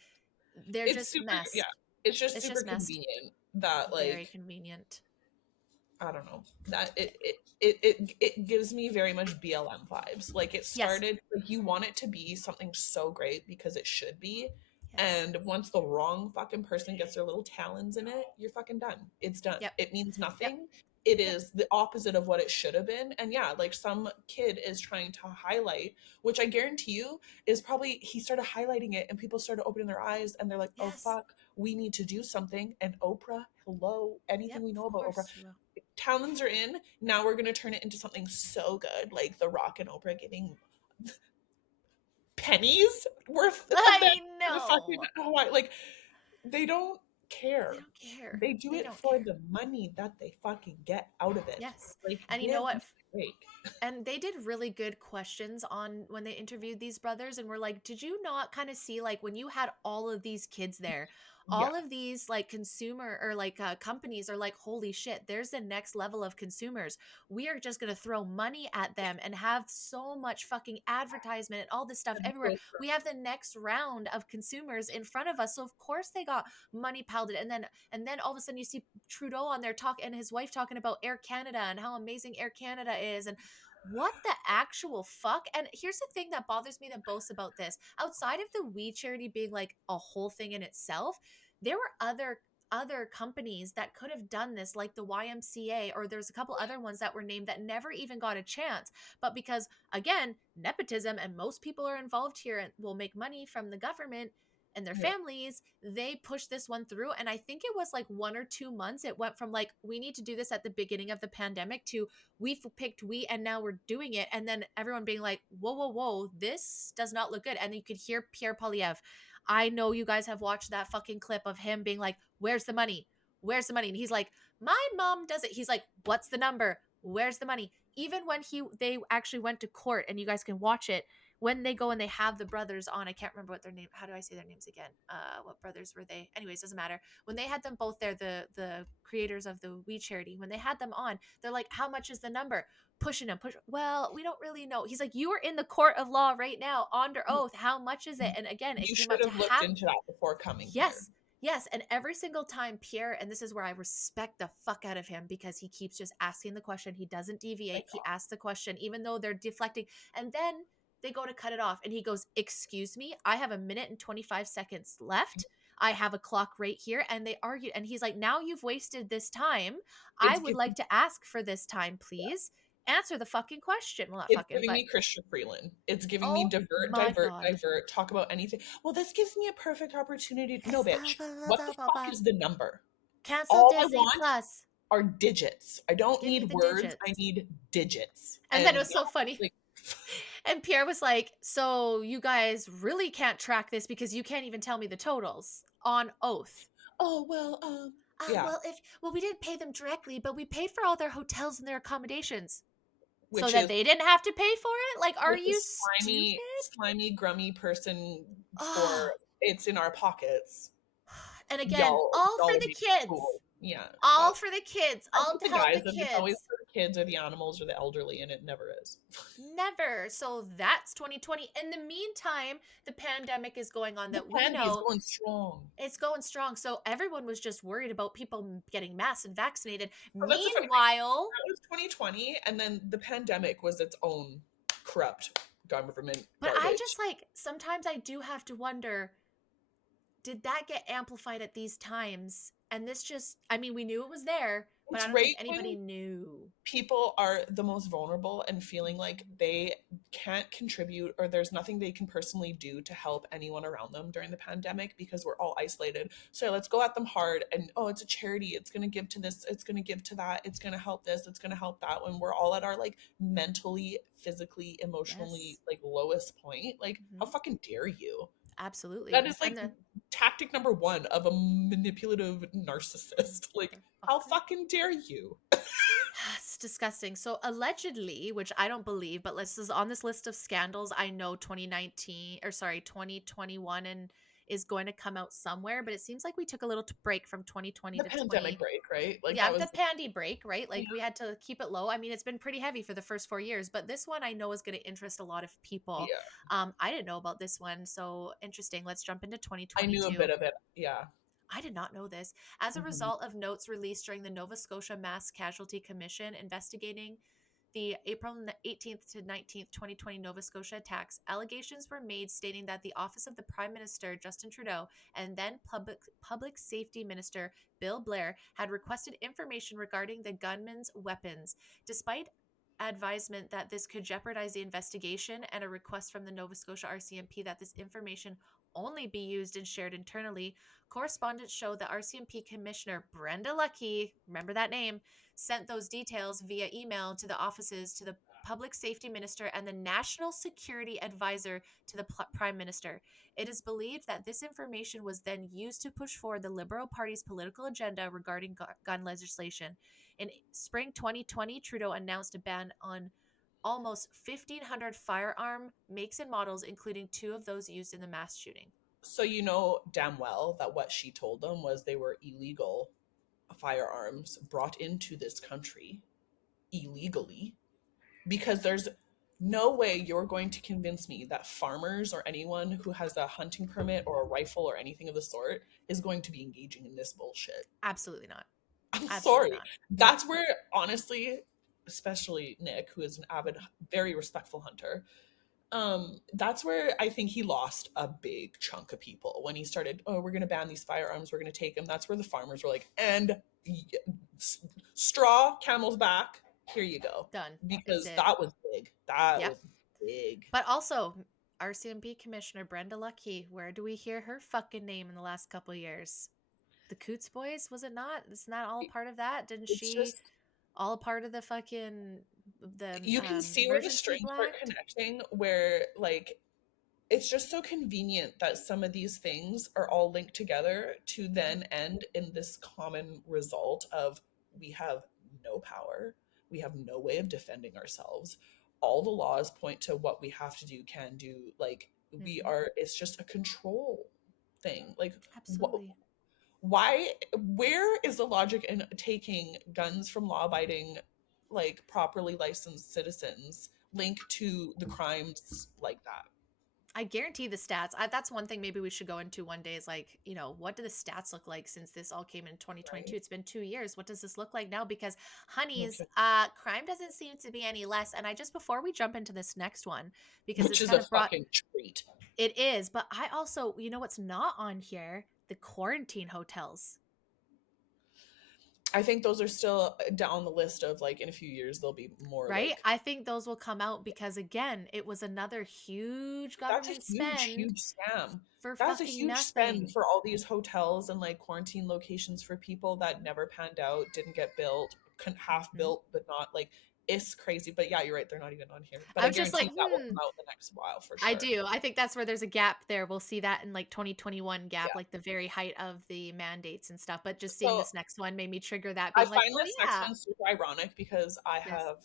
they're it's just super. Yeah, messed. It's just It's super just messed. convenient that Very like convenient. I don't know that it gives me very much BLM vibes. Like it Yes. started like you want it to be something so great because it should be, Yes. and once the wrong fucking person gets their little talons in it, you're fucking done. It's done. Yep. It means Yep. nothing. It Yep. is the opposite of what it should have been. And yeah, like some kid is trying to highlight, which I guarantee you is probably he started highlighting it and people started opening their eyes and they're like, oh Yes. fuck, we need to do something. And Oprah, hello, anything Yep. we know Of about Oprah, course she will. talons are in. Now we're gonna turn it into something so good, like The Rock and Oprah giving pennies worth of them I for the fucking know. Hawaii. Like they don't They care. don't care. They do They it don't for care. the money that they fucking get out of it. Yes. Like And you know give what? me a break. And they did really good questions on when they interviewed these brothers and were like, did you not kind of see like when you had all of these kids there, Yeah, all of these like consumer or like companies are like, holy shit, there's the next level of consumers. We are just going to throw money at them and have so much fucking advertisement and all this stuff and everywhere. so We have the next round of consumers in front of us. So of course they got money piled in. And then all of a sudden you see Trudeau on there talk and his wife talking about Air Canada and how amazing Air Canada is. And what the actual fuck? And here's the thing that bothers me the most about this. Outside of the We Charity being like a whole thing in itself, there were other companies that could have done this, like the YMCA, or there's a couple other ones that were named that never even got a chance. But because again, nepotism and most people are involved here and will make money from the government and their yeah, families, they pushed this one through. And I think it was like 1 or 2 months. It went from like, we need to do this at the beginning of the pandemic to we picked we and now we're doing it. And then everyone being like, whoa, whoa, whoa, this does not look good. And you could hear Pierre Polyev. I know you guys have watched that fucking clip of him being like, where's the money? Where's the money? And he's like, my mom does it. He's like, what's the number? Where's the money? Even when they actually went to court, and you guys can watch it, when they go and they have the brothers on, I can't remember what their name, how do I say their names again? What brothers were they? Anyways, doesn't matter. When they had them both there, the creators of the We Charity, when they had them on, they're like, how much is the number? Pushing him, well, we don't really know. He's like, you are in the court of law right now under oath. How much is it? And again, it you came should up to have looked half. into that before coming here. Yes. Yes. And every single time Pierre, and this is where I respect the fuck out of him because he keeps just asking the question. He doesn't My deviate. He God. asks the question, even though they're deflecting. And then they go to cut it off. And he goes, excuse me, I have 1 minute and 25 seconds left. I have a clock right here. And they argue. And he's like, now you've wasted this time. I It's would giving like to ask for this time, please. Answer the fucking question. Well, not It's fucking, giving but me Christian Freeland. It's giving me oh divert, my divert, God. divert, talk about anything. Well, this gives me a perfect opportunity. No, Yes. bitch. What the fuck is the number? Cancel All I Disney want Plus. are digits. I don't Give me need the words. I digits. need digits. And then And it was so funny. like, And Pierre was like, so you guys really can't track this because you can't even tell me the totals on oath. oh well, yeah, Well, we didn't pay them directly, but we paid for all their hotels and their accommodations so which that is they didn't have to pay for it. Like, are which you is slimy, stupid? slimy, grummy person for Oh, it's in our pockets. and again, all for Y'all are the being cool. kids. Yeah, All that's for the kids. I All think to the help guys the and it's always kids. for the kids or the animals or the elderly, and it never is. Never. So that's 2020. In the meantime, the pandemic is going on The that we pandy is know going strong. it's going strong. So everyone was just worried about people getting masked and vaccinated. Oh, that's the funny thing. Meanwhile, That was 2020, and then the pandemic was its own corrupt government but I garbage. just like sometimes I do have to wonder, did that get amplified at these times? And this just, I mean, we knew it was there, but I It's don't think right anybody when knew. people are the most vulnerable and feeling like they can't contribute or there's nothing they can personally do to help anyone around them during the pandemic because we're all isolated. So let's go at them hard and oh, it's a charity. It's going to give to this. It's going to give to that. It's going to help this. It's going to help that when we're all at our like mentally, physically, emotionally Yes. like lowest point. Like, how Hmm. fucking dare you? That Absolutely. is And like the tactic number one of a manipulative narcissist. Like, how motherfucker. fucking dare you? It's disgusting. So allegedly, which I don't believe, but this is on this list of scandals. I know 2019 or sorry, 2021 and is going to come out somewhere, but it seems like we took a little break from 2020 The to pandemic 20. break, right? Like Yeah, that the was pandy break, right? yeah, Like we had to keep it low. I mean, it's been pretty heavy for the first 4 years, but this one I know is going to interest a lot of people. yeah. I didn't know about this one, so interesting. Let's jump into I knew a 2022. bit of it. Yeah. I did not know this. As a Mhm. result of notes released during the Nova Scotia Mass Casualty Commission investigating the April 18th to 19th, 2020 Nova Scotia attacks, allegations were made stating that the office of the Prime Minister, Justin Trudeau, and then Public Safety Minister, Bill Blair, had requested information regarding the gunman's weapons. Despite advisement that this could jeopardize the investigation and a request from the Nova Scotia RCMP that this information only be used and shared internally, correspondence showed that RCMP Commissioner Brenda Lucki, remember that name, sent those details via email to the offices to the Public Safety Minister and the National Security Advisor to the Prime Minister. It is believed that this information was then used to push forward the Liberal Party's political agenda regarding gun legislation. In spring 2020, Trudeau announced a ban on almost 1,500 firearm makes and models, including two of those used in the mass shooting. So you know damn well that what she told them was they were illegal firearms brought into this country illegally, because there's no way you're going to convince me that farmers or anyone who has a hunting permit or a rifle or anything of the sort is going to be engaging in this bullshit. Absolutely not. I'm Absolutely sorry. not. No. That's where, honestly, especially Nick, who is an avid, very respectful hunter, that's where I think he lost a big chunk of people when he started, oh, we're going to ban these firearms, we're going to take them. That's where the farmers were like, and straw, camel's back, here you go. Done. It's Because it. that was big. That Yep. was big. But also, RCMP Commissioner Brenda Lucki, where do we hear her fucking name in the last couple of years? The Coots Boys, was it not? Isn't that all part of that? Didn't It's she just, all a part of the fucking the you can see where the emergency strings are act? connecting, where like it's just so convenient that some of these things are all linked together to Mm-hmm. then end in this common result of we have no power, we have no way of defending ourselves. All the laws point to what we have to do, can do. Like we Mm-hmm. are, it's just a control thing. Like what? Absolutely. Why? Where is the logic in taking guns from law-abiding, like properly licensed citizens, linked to the crimes like that? I guarantee the stats. That's one thing maybe we should go into one day is like, what do the stats look like since this all came in 2022? Right? It's been 2 years. What does this look like now? Because, honeys, Okay. crime doesn't seem to be any less. And I just, before we jump into this next one, because Which this is kind a of brought, fucking treat. it is, but I also, what's not on here? The quarantine hotels. I think those are still down the list of like in a few years there'll be more Right? like I think those will come out because, again, it was another huge that's a government huge, spend huge scam. for That's a fucking huge spend nothing. for all these hotels and like quarantine locations for people that never panned out, didn't get built, couldn't half Mhm. built, but not like it's crazy. But yeah, you're right, they're not even on here. But I I was just guarantee like, that will come out in the next while for I sure. do. I think that's where there's a gap there. We'll see that in like 2021 gap, Yeah. like the very height of the mandates and stuff. But just seeing So this next one made me trigger that, I being like, find oh, this next yeah. one super ironic because I Yes. have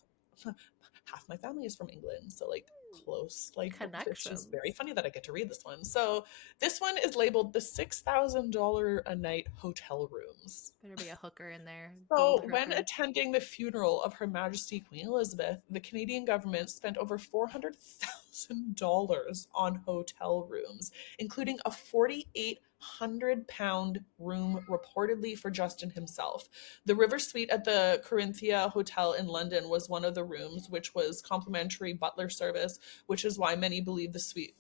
half my family is from England, so like close, like it's just very Connections. funny that I get to read this one. So this one is labeled the $6,000 a night hotel rooms. Better be a hooker in there. Gold So, when hooker. attending the funeral of Her Majesty Queen Elizabeth, the Canadian government spent over $400,000 on hotel rooms, including a £4,800 room reportedly for Justin himself. The River Suite at the Corinthia Hotel in London was one of the rooms, which was complimentary butler service, which is why many believe the suite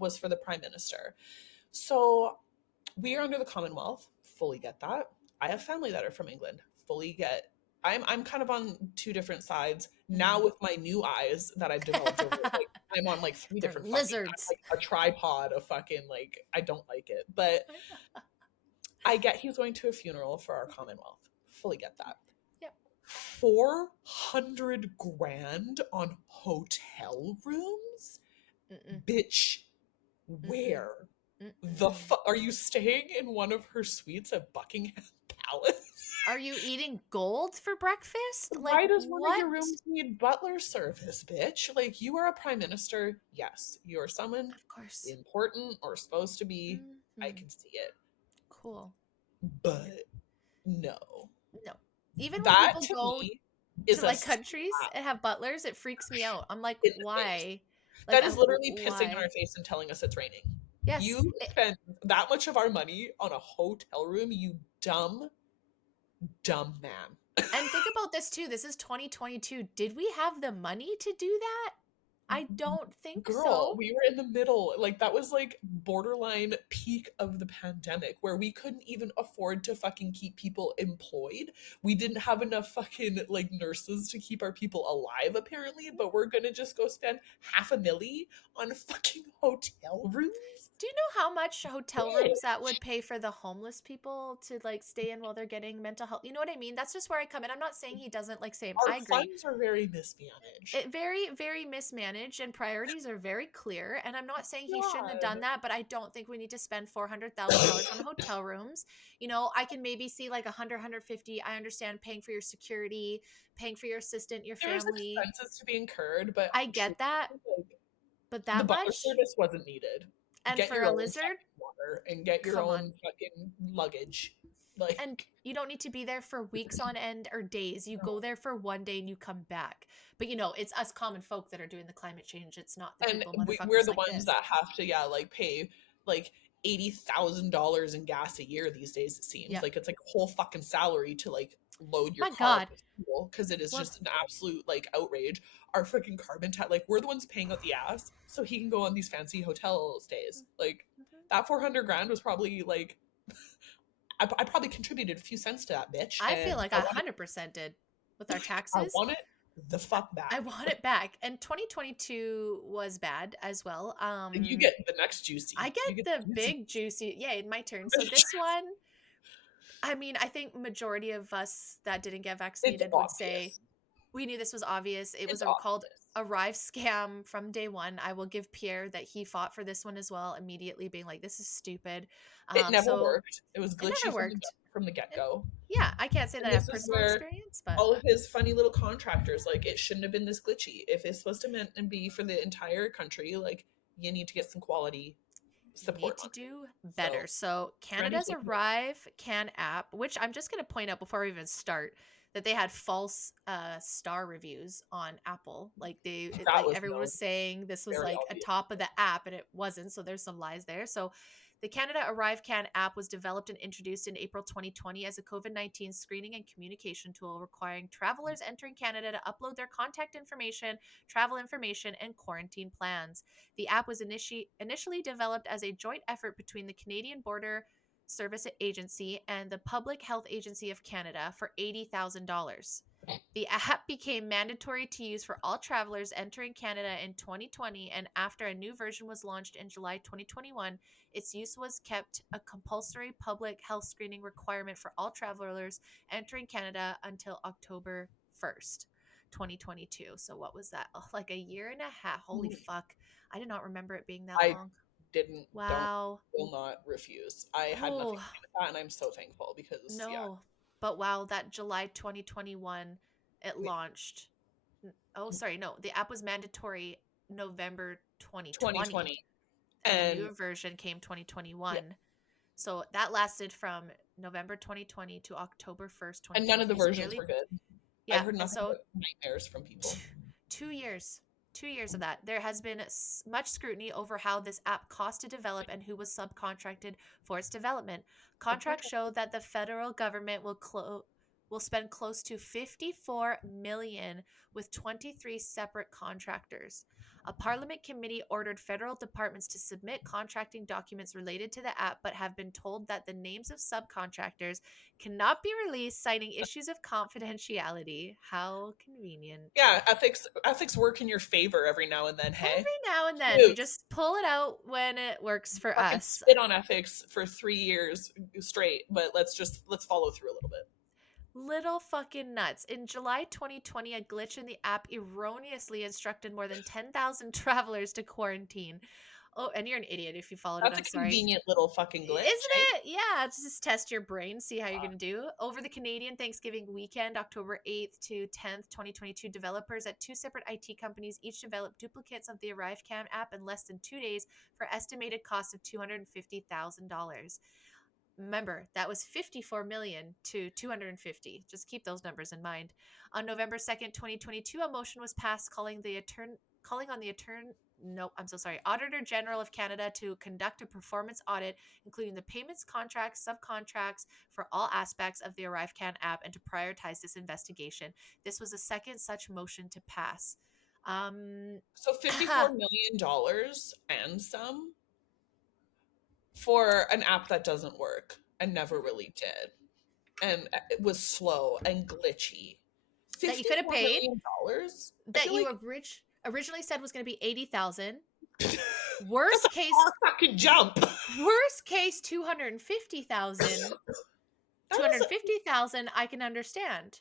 was for the Prime Minister. So, we are under the Commonwealth, fully get that. I have family that are from England, fully get. I'm kind of on two different sides now with my new eyes that I've developed over like I'm on like three They're different fucking, I'm lizards. like a tripod of fucking like I don't like it. But I get he's going to a funeral for our Commonwealth. Fully get that. Yep. 400 grand on hotel rooms? Mm-mm. Bitch, Mm-mm. where? The Mm-mm. are you staying in one of her suites at Buckingham Palace? Are you eating gold for breakfast? Like, Why does one of what? your rooms need butler service, bitch? Like, you are a prime minister. Yes, you are someone Of course. important or supposed to be. I Mhm. can see it. Cool. But no. No. Even when That people to go me to is a like countries slap and have butlers, it freaks me out. I'm like, in the face. why? Like, That is literally pissing in why? our face and telling us it's raining. Yes. You spend that much of our money on a hotel room, you dumb, dumb man. And think about this too. This is 2022. Did we have the money to do that? I don't think Girl, so. we were in the middle. Like, that was like borderline peak of the pandemic where we couldn't even afford to fucking keep people employed. We didn't have enough fucking like nurses to keep our people alive, apparently, but we're gonna just go spend $500,000 on fucking hotel rooms? Do you know how much hotel rooms that Bitch. would pay for the homeless people to like stay in while they're getting mental health? You know what I mean? That's just where I come in. I'm not saying he doesn't like same. Our I agree. funds are very mismanaged. It very mismanaged and priorities are very clear, and I'm not saying he shouldn't have done God. that, but I don't think we need to spend $400,000 on hotel rooms. You know, I can maybe see like 150. I understand paying for your security, paying for your assistant, your There's family. expenses to be incurred, but I get truthfully, that, like, but the that butler much, service wasn't needed. and Get for your a own lizard, fucking water and get your come on. own fucking luggage. And Like, you don't need to be there for weeks on end or days. You go no. there for one day and you come back. But you know, it's us common folk that are doing the climate change. It's not the And people we're motherfuckers the like ones this. that have to, yeah, like pay like $80,000 in gas a year these days. It seems Yeah. like it's like a whole fucking salary to like load your My car up God. with fuel because it is Well, just an absolute like outrage. Our freaking carbon tax, like we're the ones paying out the ass so he can go on these fancy hotel stays. Like that 400 grand was probably like I probably contributed a few cents to that bitch, I feel and like I 100% did with our I taxes. want it the fuck I back. want it back. And 2022 was bad as well. You get the next I juicy. get You get the the juicy. big juicy. Yeah, my turn. So this one, I mean, I think majority of us that didn't get It's vaccinated would say obvious. we knew this was obvious. It was It's a called obvious. Arrive scam from day one. I will give Pierre that he fought for this one as well, immediately being like, "This is stupid." It never So worked. It was it glitchy never worked. from the get And go. yeah, I can't say that And I this have is personal where experience, but all of his funny little contractors, like, it shouldn't have been this glitchy. If it's supposed to meant and be for the entire country, like, you need to get some quality you need support to on it. do better. So So Randy's Canada's looking at Arrive Can app, which I'm just going to point out before we even start, that they had false star reviews on Apple. Like that like was everyone was known, saying this was very like a obvious. top of the app, and it wasn't. So there's some lies there. So the Canada Arrive Can app was developed and introduced in April 2020 as a COVID-19 screening and communication tool requiring travelers entering Canada to upload their contact information, travel information, and quarantine plans. The app was initially developed as a joint effort between the Canadian Border Service Agency and the Public Health Agency of Canada for $80,000. The app became mandatory to use for all travelers entering Canada in 2020, and after a new version was launched in July 2021, its use was kept a compulsory public health screening requirement for all travelers entering Canada until October 1st, 2022. So, what was that? Oh, like a year and a half. Holy fuck. I did not remember it being that I long. don't, Wow. will not refuse. I had nothing Oh, to do with that, and I'm so thankful because, yeah, no. But wow, that July 2021, it launched. Oh, sorry. No, the app was mandatory November 2020, 2020. and the And newer version came yeah, 2021. So that lasted from November 2020 to October 1st, and none of the 2020. So versions nearly, were good. I yeah. heard And nothing so but nightmares from people. 2 years. 2 years of that. There has been much scrutiny over how this app cost to develop and who was subcontracted for its development. The poor Contracts show that the federal government will spend close to 54 million with 23 separate contractors. A parliament committee ordered federal departments to submit contracting documents related to the app, but have been told that the names of subcontractors cannot be released, citing issues of confidentiality. How convenient. yeah, ethics work in your favor every now and then. Hey, Every now and then, we dude, just pull it out when it works for fucking us. spit on ethics for 3 years straight, but let's follow through a little bit. Little fucking nuts. In July 2020, a glitch in the app erroneously instructed more than 10,000 travelers to quarantine. Oh, and you're an idiot if you followed it. That's a I'm sorry. convenient little fucking glitch, Isn't eh? it? Yeah, just test your brain, see how you're going to do. Over the Canadian Thanksgiving weekend, October 8th to 10th, 2022, developers at two separate IT companies each developed duplicates of the ArriveCam app in less than 2 days for estimated cost of $250,000. Remember, that was 54 million to 250. Just keep those numbers in mind. On November 2nd, 2022, a motion was passed calling on the Auditor General of Canada to conduct a performance audit, including the payments, contracts, subcontracts for all aspects of the ArriveScan app, and to prioritize this investigation. This was the second such motion to pass. So $54 million and some for an app that doesn't work and never really did, and it was slow and glitchy. that you could have $54 paid million dollars. I that feel you like originally said was going to be 80,000. that's Worst a case, far fucking jump. worst case 250,000. That was, 250,000 I can understand.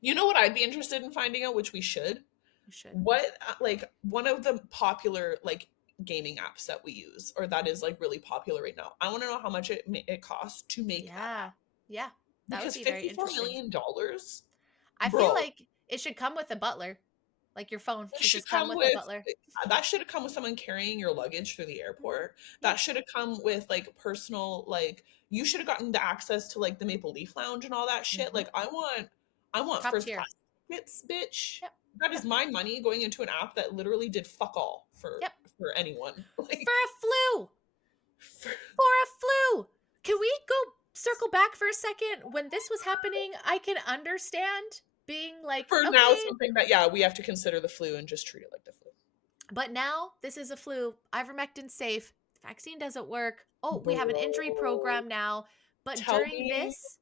you know what I'd be interested in finding out, which we should. You should. What like one of the popular like gaming apps that we use, or that is like really popular right now. I want to know how much it costs to make that. Yeah. That Because would be very $54 interesting. million, I feel bro. like it should come with a butler. Like your phone It should should just come come with a with butler. that should have come with someone carrying your luggage through the airport. That should have come with like personal, like you should have gotten the access to like the Maple Leaf Lounge and all that shit. Like I want Top first tier. class tickets, bitch. Yep. That is my money going into an app that literally did fuck all for Yep. anyone. Like For a flu. For a flu. Can we go circle back for a second? When this was happening, I can understand being like, for okay, now something that we have to consider the flu and just treat it like the flu. but now this is a flu. Ivermectin's safe. The vaccine doesn't work. Oh, we have an injury Bro. program now. But Tell during me this,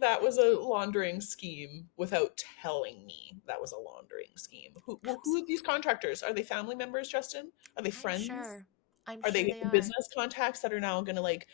that was a laundering scheme without telling me that was a laundering scheme. Who are these contractors? Are they family members, Justin? Are they friends? I'm Are sure they they are. business contacts that are now going to like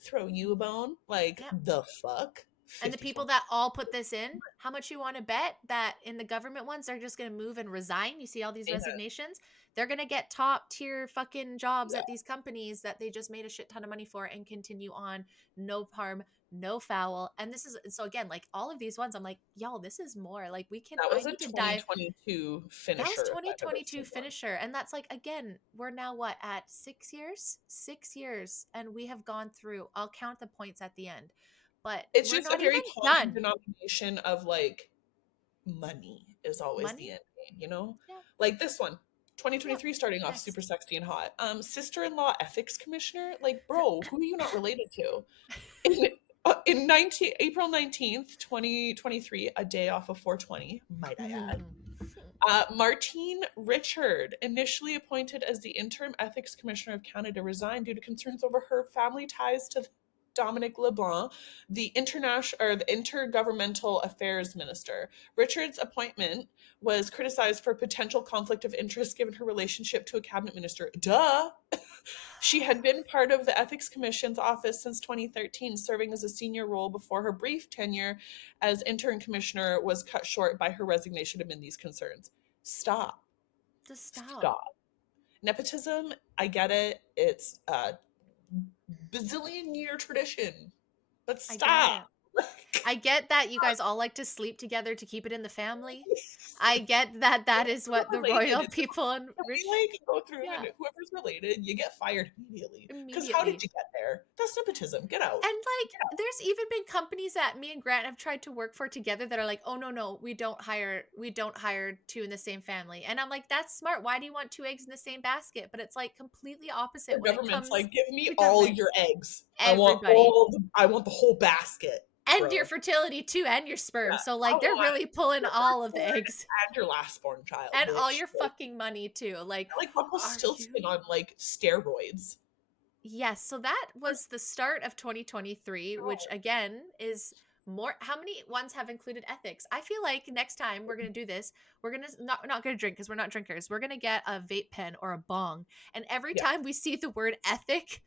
throw you a bone? Like the fuck? And the people that all put this in, how much you want to bet that in the government ones, they're just going to move and resign? You see all these resignations? They're going to get top tier fucking jobs at these companies that they just made a shit ton of money for and continue on. No harm, no foul. And this is, so again, like all of these ones, I'm like, y'all, this is more. Like we can, that was I a need to dive. 2022 finisher. That was 2022 finisher. And that's like, again, we're now what, at 6 years? 6 years. And we have gone through, I'll count the points at the end. But it's we're just not a very even common done. denomination of like money is always the end game, you know? Yeah. Like this one, 2023 starting off super sexy and hot. Sister-in-law ethics commissioner, like bro, who are you not related to? In April 19th, 2023, a day off of 420, might I add. Martine Richard, initially appointed as the interim ethics commissioner of Canada, resigned due to concerns over her family ties to Dominic LeBlanc, the intergovernmental affairs minister. Richard's appointment was criticized for potential conflict of interest given her relationship to a cabinet minister. Duh! She had been part of the Ethics Commission's office since 2013, serving as a senior role before her brief tenure as interim commissioner was cut short by her resignation amid these concerns. Stop. Just stop. Nepotism, I get it. It's a bazillion year tradition. But stop. I get that you guys all like to sleep together to keep it in the family. I get that that is what the royal people and like go through and whoever's related, you get fired immediately. Because how did you get there? That's nepotism. Get out. And like, there's even been companies that me and Grant have tried to work for together that are like, oh no, we don't hire two in the same family. And I'm like, that's smart. Why do you want two eggs in the same basket? But it's like completely opposite. The government's like, give me all your eggs. Everybody. I want the whole basket. And your fertility too, and your sperm. So like they're really pulling all of the eggs. And your last born child. And all your fucking money too. Like Rumple's still spin on like steroids. Yes, so that was the start of 2023, which again is more. How many ones have included ethics? I feel like next time we're gonna do this, we're gonna not gonna drink because we're not drinkers. We're gonna get a vape pen or a bong, and every time we see the word ethic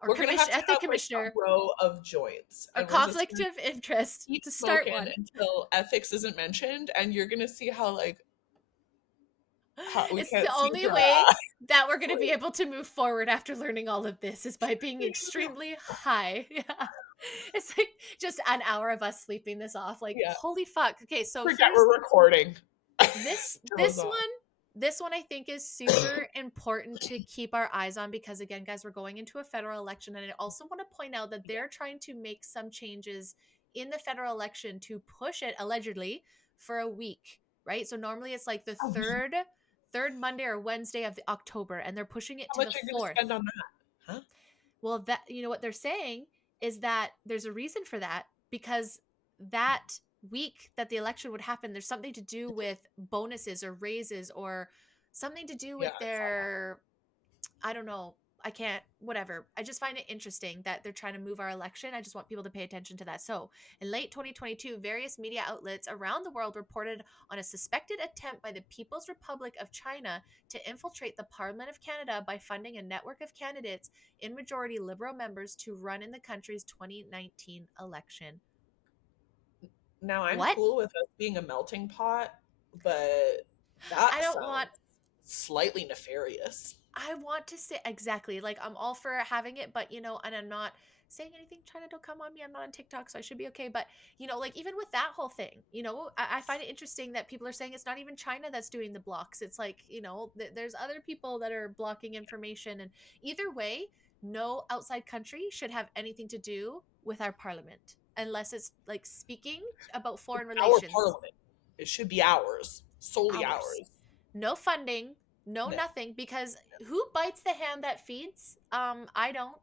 or we're gonna have to ethic have commissioner, like a row of joints or conflict of interest to start one until ethics isn't mentioned, and you're gonna see how like. It's the only way that we're going to be able to move forward after learning all of this is by being extremely high. Yeah. It's like just an hour of us sleeping this off. Like, holy fuck. Okay, so forget we're recording. This one I think is super important to keep our eyes on because again, guys, we're going into a federal election, and I also want to point out that they're trying to make some changes in the federal election to push it allegedly for a week, right? So normally it's like the third Monday or Wednesday of the October, and they're pushing it How to the much are you going to 4th. spend on that? Huh? Well, that, you know what they're saying is that there's a reason for that, because that week that the election would happen, there's something to do with bonuses or raises or something to do Yeah, with I saw that. their, I don't know. I can't, whatever. I just find it interesting that they're trying to move our election. I just want people to pay attention to that. So, in late 2022, various media outlets around the world reported on a suspected attempt by the People's Republic of China to infiltrate the Parliament of Canada by funding a network of candidates in majority Liberal members to run in the country's 2019 election. Now, I'm What? cool with us being a melting pot, but that I don't want sounds slightly nefarious. I want to say exactly, like, I'm all for having it, but and I'm not saying anything. China, don't come on me. I'm not on TikTok, so I should be okay. But like, even with that whole thing, I find it interesting that people are saying it's not even China that's doing the blocks. It's like, there's other people that are blocking information, and either way, no outside country should have anything to do with our parliament unless it's like speaking about foreign Our relations. parliament. It should be ours, solely Ours. ours. No funding, no No, nothing, because who bites the hand that feeds? I don't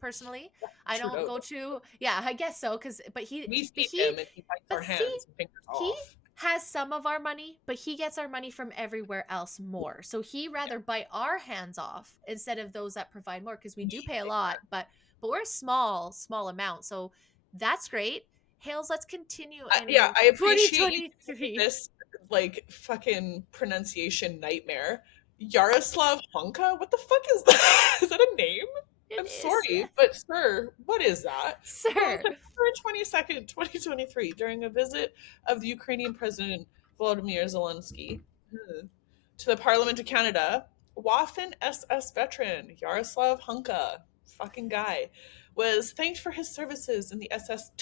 personally. I don't Trudeau go does. to, yeah, I guess so, cuz but he We but feed he him and he bites our but see, hands and fingers he off. has some of our money, but he gets our money from everywhere else more. So he Yeah, rather bite our hands off instead of those that provide more, because we do pay a lot, exactly. but we're a small amount. So that's great. Hales, let's continue Yeah, in I appreciate you taking 2023. this like fucking pronunciation nightmare. Yaroslav Honka? What the fuck is that? Is that a name? It I'm is, sorry, yes. but sir, what is that? Well, on Sir. September 22nd, 2023, during a visit of the Ukrainian President Volodymyr Zelensky to the Parliament of Canada, Waffen SS veteran Yaroslav Hunka, fucking guy, was thanked for his services in the SS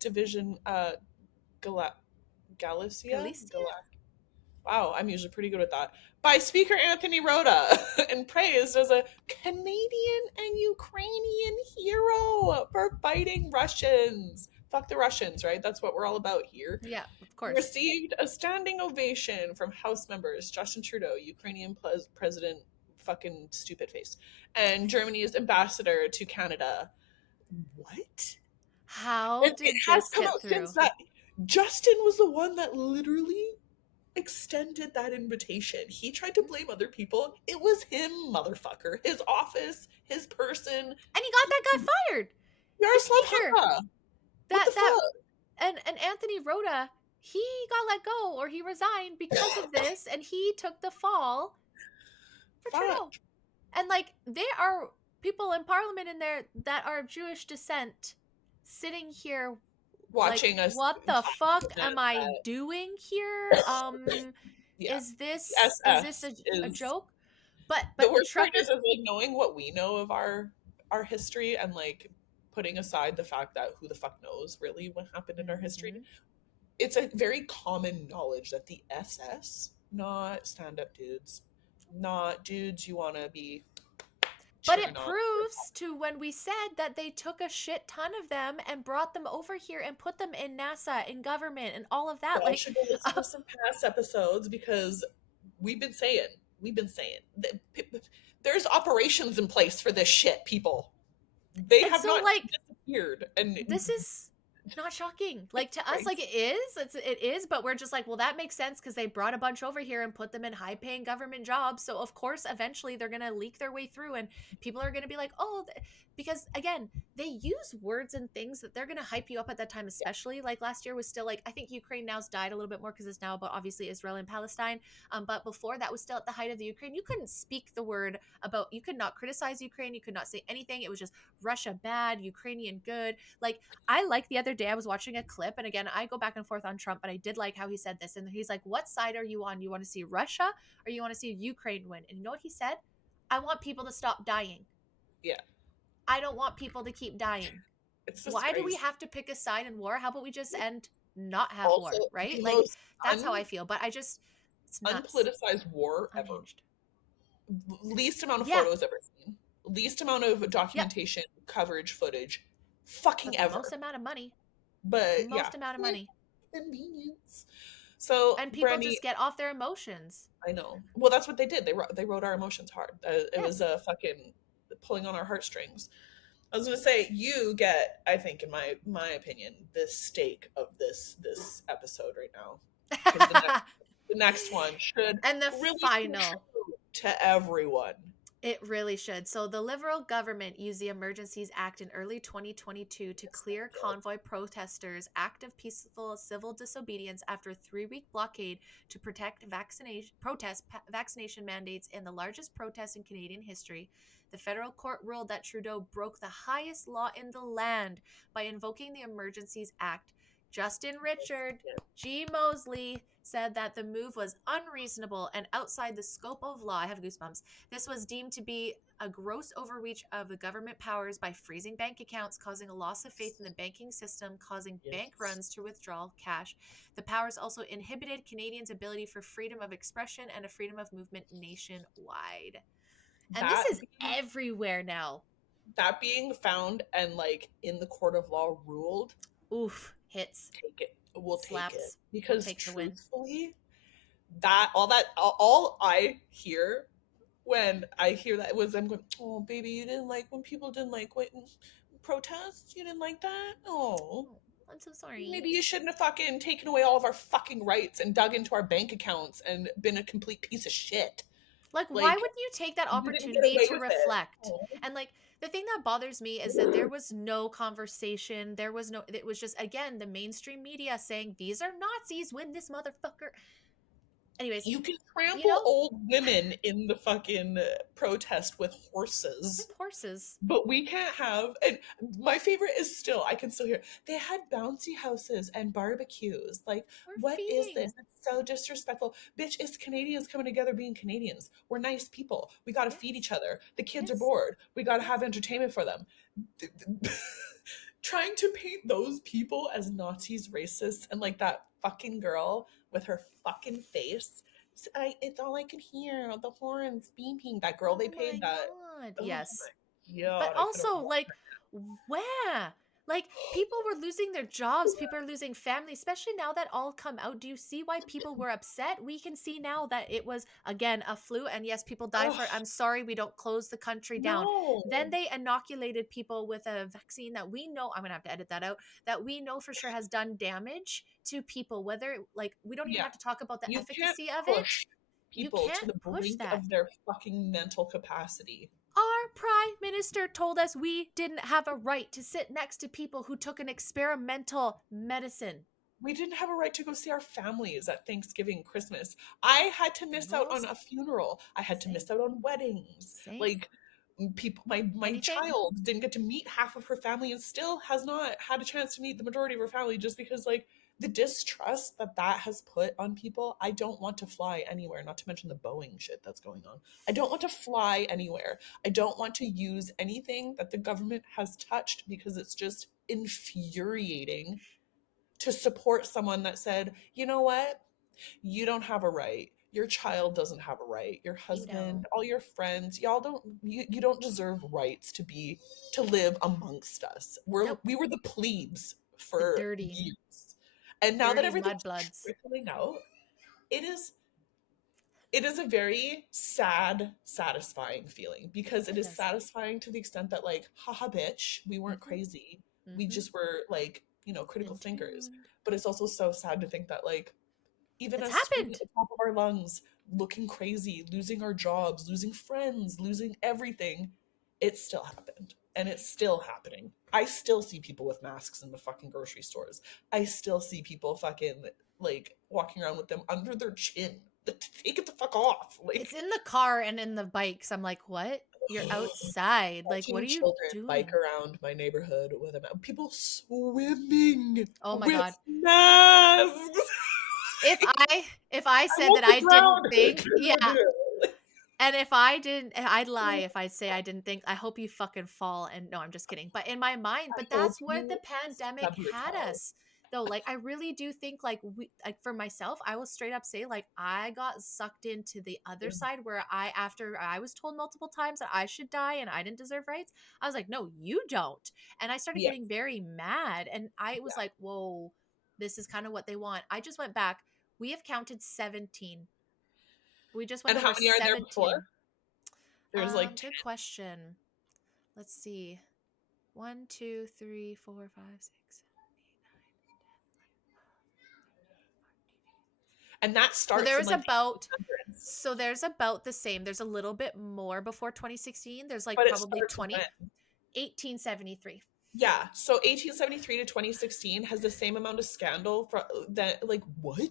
division Gala- Galicia? Galicia? Wow, I'm usually pretty good at that. By Speaker Anthony Rota and praised as a Canadian and Ukrainian hero for fighting Russians. Fuck the Russians, right? That's what we're all about here. Yeah, of He course. received a standing ovation from House members Justin Trudeau, Ukrainian president, fucking stupid face, and Germany's ambassador to Canada. What? How And it did has this come get out since through? that Justin was the one that literally extended that invitation. He tried to blame other people. It was him, motherfucker. His office, his person. And he got that guy fired. The Yaroslav speaker. Hunka. What That the that fuck? and Anthony Rhoda, he got let go or he resigned because of this, and he took the fall for Trudeau. Fuck. And like, there are people in parliament in there that are of Jewish descent sitting here like, Watching us what the talk fuck about am I that. doing here? Yeah. Is this SS a is joke? But the the worst part trucker. is like knowing what we know of our history and like putting aside the fact that who the fuck knows really what happened in our history. Mhm. It's a very common knowledge that the SS, not stand up dudes, not dudes you want to be But cheering it on. proves to when we said that they took a shit ton of them and brought them over here and put them in NASA, in government, and all of that. Y'all Like, should go listen to some past episodes because we've been saying, we've been saying that there's operations in place for this shit, people. They and have so not like, disappeared. And this is not shocking. Like, to us, right, like, it is, but we're just like, well, that makes sense because they brought a bunch over here and put them in high paying government jobs. So of course eventually they're going to leak their way through, and people are going to be like, oh, because again, they use words and things that they're going to hype you up at that time, especially like last year was still like, I think Ukraine now's died a little bit more because it's now about obviously Israel and Palestine. But before that was still at the height of the Ukraine. You couldn't speak the word about, you could not criticize Ukraine, you could not say anything. It was just Russia bad, Ukrainian good. Like, I like the other day I was watching a clip, and again, I go back and forth on Trump, but I did like how he said this. And he's like, what side are you on? You want to see Russia or you want to see Ukraine win? And you know what he said? I want people to stop dying. yeah, I don't want people to keep dying. it's Why do we disgrace. have to pick a side in war? How about we just end, not have Also, war, right? the Like, most that's how I feel. But it's nuts. unpoliticized war ever. Unhinged. Least amount of Yeah. photos ever seen. Least amount of Yep. documentation, coverage, footage, fucking But the ever. most amount of money. But yeah, Most amount of money. convenience. So, And people Brandy, just get off their emotions. I know. Well, that's what they did. They wrote our emotions hard. It was Yes. a fucking pulling on our heartstrings. I was gonna say you get, I think, in my opinion, the stake of this episode right now, because the next one should And the really be final. true to everyone. It really should. So, the Liberal government used the Emergencies Act in early 2022 to Yes, they clear did. convoy protesters' act of peaceful civil disobedience after a 3-week blockade to protect vaccination mandates in the largest protest in Canadian history. The federal court ruled that Trudeau broke the highest law in the land by invoking the Emergencies Act. Justin Richard G. Mosley said that the move was unreasonable and outside the scope of law. I have goosebumps. This was deemed to be a gross overreach of the government powers by freezing bank accounts, causing a loss of faith in the banking system, causing bank Yes. runs to withdraw cash. The powers also inhibited Canadians' ability for freedom of expression and a freedom of movement nationwide. And this That is being everywhere now. that being found and like in the court of law ruled, Oof, hits, take it. We'll take it slaps, will because take the win. truthfully, all I hear when I hear that was them going, "Oh, baby, you didn't like when people didn't like what protests. You didn't like that. Oh, Oh, I'm so sorry. maybe you shouldn't have fucking taken away all of our fucking rights and dug into our bank accounts and been a complete piece of shit. Like, why Like wouldn't you take that you didn't get opportunity away to with it." reflect? Oh. And like the thing that bothers me is that there was no conversation. There was no, it was just, again, the mainstream media saying these are Nazis, win this motherfucker. Anyways, You can you trample know, old women in the fucking protest with horses. with horses But we can't have, and my favorite is still, I can still hear, they had bouncy houses and barbecues. Like, we're what is this? feeding. It's so disrespectful. Bitch, it's Canadians coming together being Canadians. We're nice people. We got to feed Yes, each other. The kids are yes, bored. We got to yes. have entertainment for them. Trying to paint those people as Nazis, racists, and like that fucking girl with her fucking face. It's all I can hear. The horns beeping. That girl they Oh paid my that. God. Oh Yes. my But god, I couldn't also, watch. like, where? Like, people were losing their jobs, people are losing family, especially now that all come out. Do you see why people were upset? We can see now that it was, again, a flu, and yes, people die Oh for it. I'm sorry, we don't close the country down. no. Then they inoculated people with a vaccine that we know, I'm gonna have to edit that out, that we know for sure has done damage to people, whether, like, we don't even Yeah, have to talk about the you can't efficacy of it. push You people to can't the push brink that. of their fucking mental capacity. Our prime minister told us we didn't have a right to sit next to people who took an experimental medicine. We didn't have a right to go see our families at Thanksgiving, Christmas. I had to miss out on Funerals? a funeral. I had to Same. miss out on weddings. Same. Like people, my Anything? child didn't get to meet half of her family and still has not had a chance to meet the majority of her family just because like the distrust that has put on people. I don't want to fly anywhere, not to mention the Boeing shit that's going on. I don't want to fly anywhere. I don't want to use anything that the government has touched because it's just infuriating to support someone that said, you know what? You don't have a right. Your child doesn't have a right. Your You husband, don't. all your friends, y'all don't you don't deserve rights to live amongst us. Nope. We were the plebes The for dirty, years. And now that dirty everything's mudbloods. trickling out, it is it is a very sad, satisfying feeling because it It is does. satisfying to the extent that like, haha bitch, we weren't Mm-hmm. crazy. We Mm-hmm. just were like, critical In thinkers. tune. But it's also so sad to think that like even It's us screaming at happened. the top of our lungs, looking crazy, losing our jobs, losing friends, losing everything, it still happened. And it's still happening. I still see people with masks in the fucking grocery stores. I still see people fucking like walking around with them under their chin. Take it the fuck off. It's Like in the car and in the bikes. I'm like, what? You're outside. Like, what watching are you children bike doing? around my neighborhood with them. People swimming Oh my with God. masks. If I I said that want to I didn't drown. think, yeah. Like, And if I didn't, I'd lie if I'd say I didn't think. I hope you fucking fall. And no, I'm just kidding. But in my mind, I but hope that's where the you pandemic stub your had toe. us. Though, like, I really do think, like for myself, I will straight up say, like, I got sucked into the other Yeah. side where after I was told multiple times that I should die and I didn't deserve rights, I was like, no, you don't. And I started Yeah. getting very mad. And I was Yeah. like, whoa, this is kind of what they want. I just went back. We have counted 17. We just went And how over many are there before? 17. There's like 10. Good question. Let's see. 1, 2, 3, 4, 5, 6. And that So starts in there's like the about 1800s. so there's about the same. There's a little bit more before 2016. There's like But it probably starts 20. when? 1873. Yeah. So 1873 to 2016 has the same amount of scandal for that. Like, what?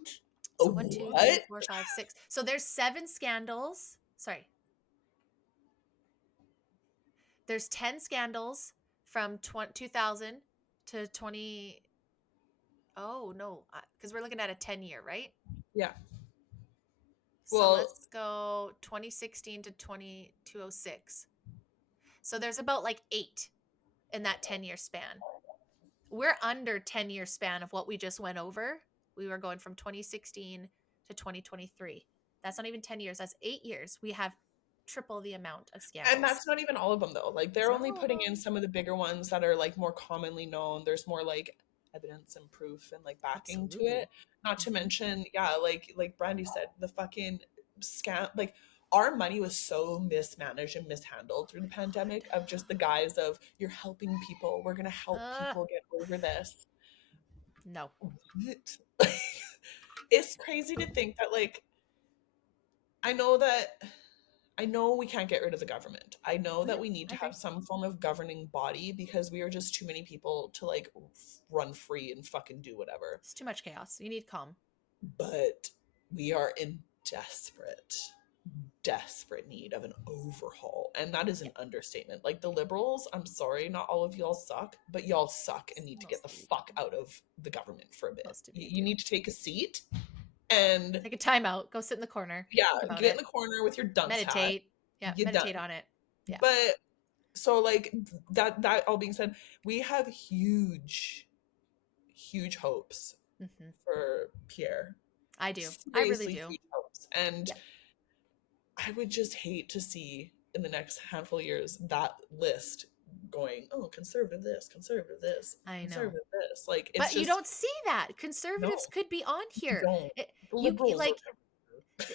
A So 1, 2, 3, what? 4, 5, 6. So there's 7 scandals. Sorry. There's 10 scandals from 2000 to 20. Oh, no. Because we're looking at a 10-year, right? Yeah. So Well, let's go 2016 to 2206. So there's about like 8 in that 10-year span. We're under 10-year span of what we just went over. We were going from 2016 to 2023. That's not even 10 years. That's 8 years. We have triple the amount of and scandals. that's not even all of them though. Like It's they're not only all of putting in them. some of the bigger ones that are like more commonly known. There's more like evidence and proof and like backing to it. Absolutely. Not to Mhm. mention, yeah, like Brandy said, the fucking scam, like our money was so mismanaged and mishandled through the pandemic of just the guise of you're helping people, we're gonna help Uh, people get over this. no. What? It's crazy to think that like I know that I know we can't get rid of the government. I know that Mhm. we need I to have agree. some form of governing body because we are just too many people to like run free and fucking do whatever. It's too much chaos. You need calm. But we are in desperate, desperate need of an overhaul. And that is an Yep. understatement. Like the liberals, I'm sorry, not all of y'all suck, but y'all suck and need to get the Most of you fuck do. out of the government for a bit. Most of you You do. need to take a seat and Take a timeout. Go sit in the corner. yeah, Think about get in it. the corner with your dunce hat. Meditate. Yeah, You're done. meditate on it. Yeah. But so like that all being said, we have huge hopes Hmm. for Pierre. I do. I really Seriously do. huge hopes. And Yep. I would just hate to see in the next handful of years that list going, oh, conservative this, I know. conservative this. Like it's But you just don't see that. no, Conservatives could be on you here. don't. It, The you liberals are like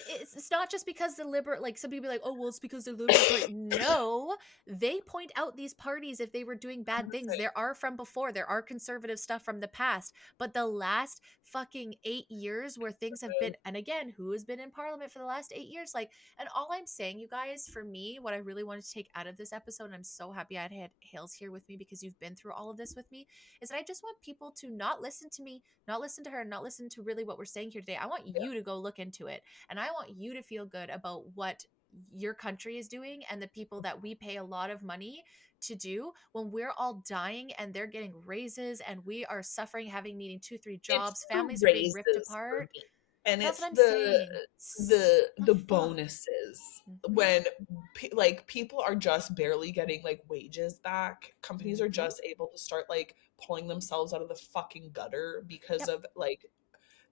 it's not just because the liberal, like some people be like, oh well, it's because they're liberals. Like no, they point out these parties if they were doing bad things. There are from before, there are conservative stuff from the past, but the last fucking 8 years where things have been, and again, who has been in parliament for the last 8 years? Like, and all I'm saying, you guys, for me, what I really wanted to take out of this episode, and I'm so happy I had Hales here with me because you've been through all of this with me, is that I just want people to not listen to me, not listen to her, not listen to really what we're saying here today. I want yeah. you to go look into it. And I want you to feel good about what your country is doing and the people that we pay a lot of money to do when we're all dying and they're getting raises and we are suffering, having needing 2, 3 It's jobs, the families are being ripped raises for apart. me. And That's it's what I'm saying. the Fuck. bonuses Mm-hmm. when like people are just barely getting like wages back. Companies are Mm-hmm. just able to start like pulling themselves out of the fucking gutter because Yep. of like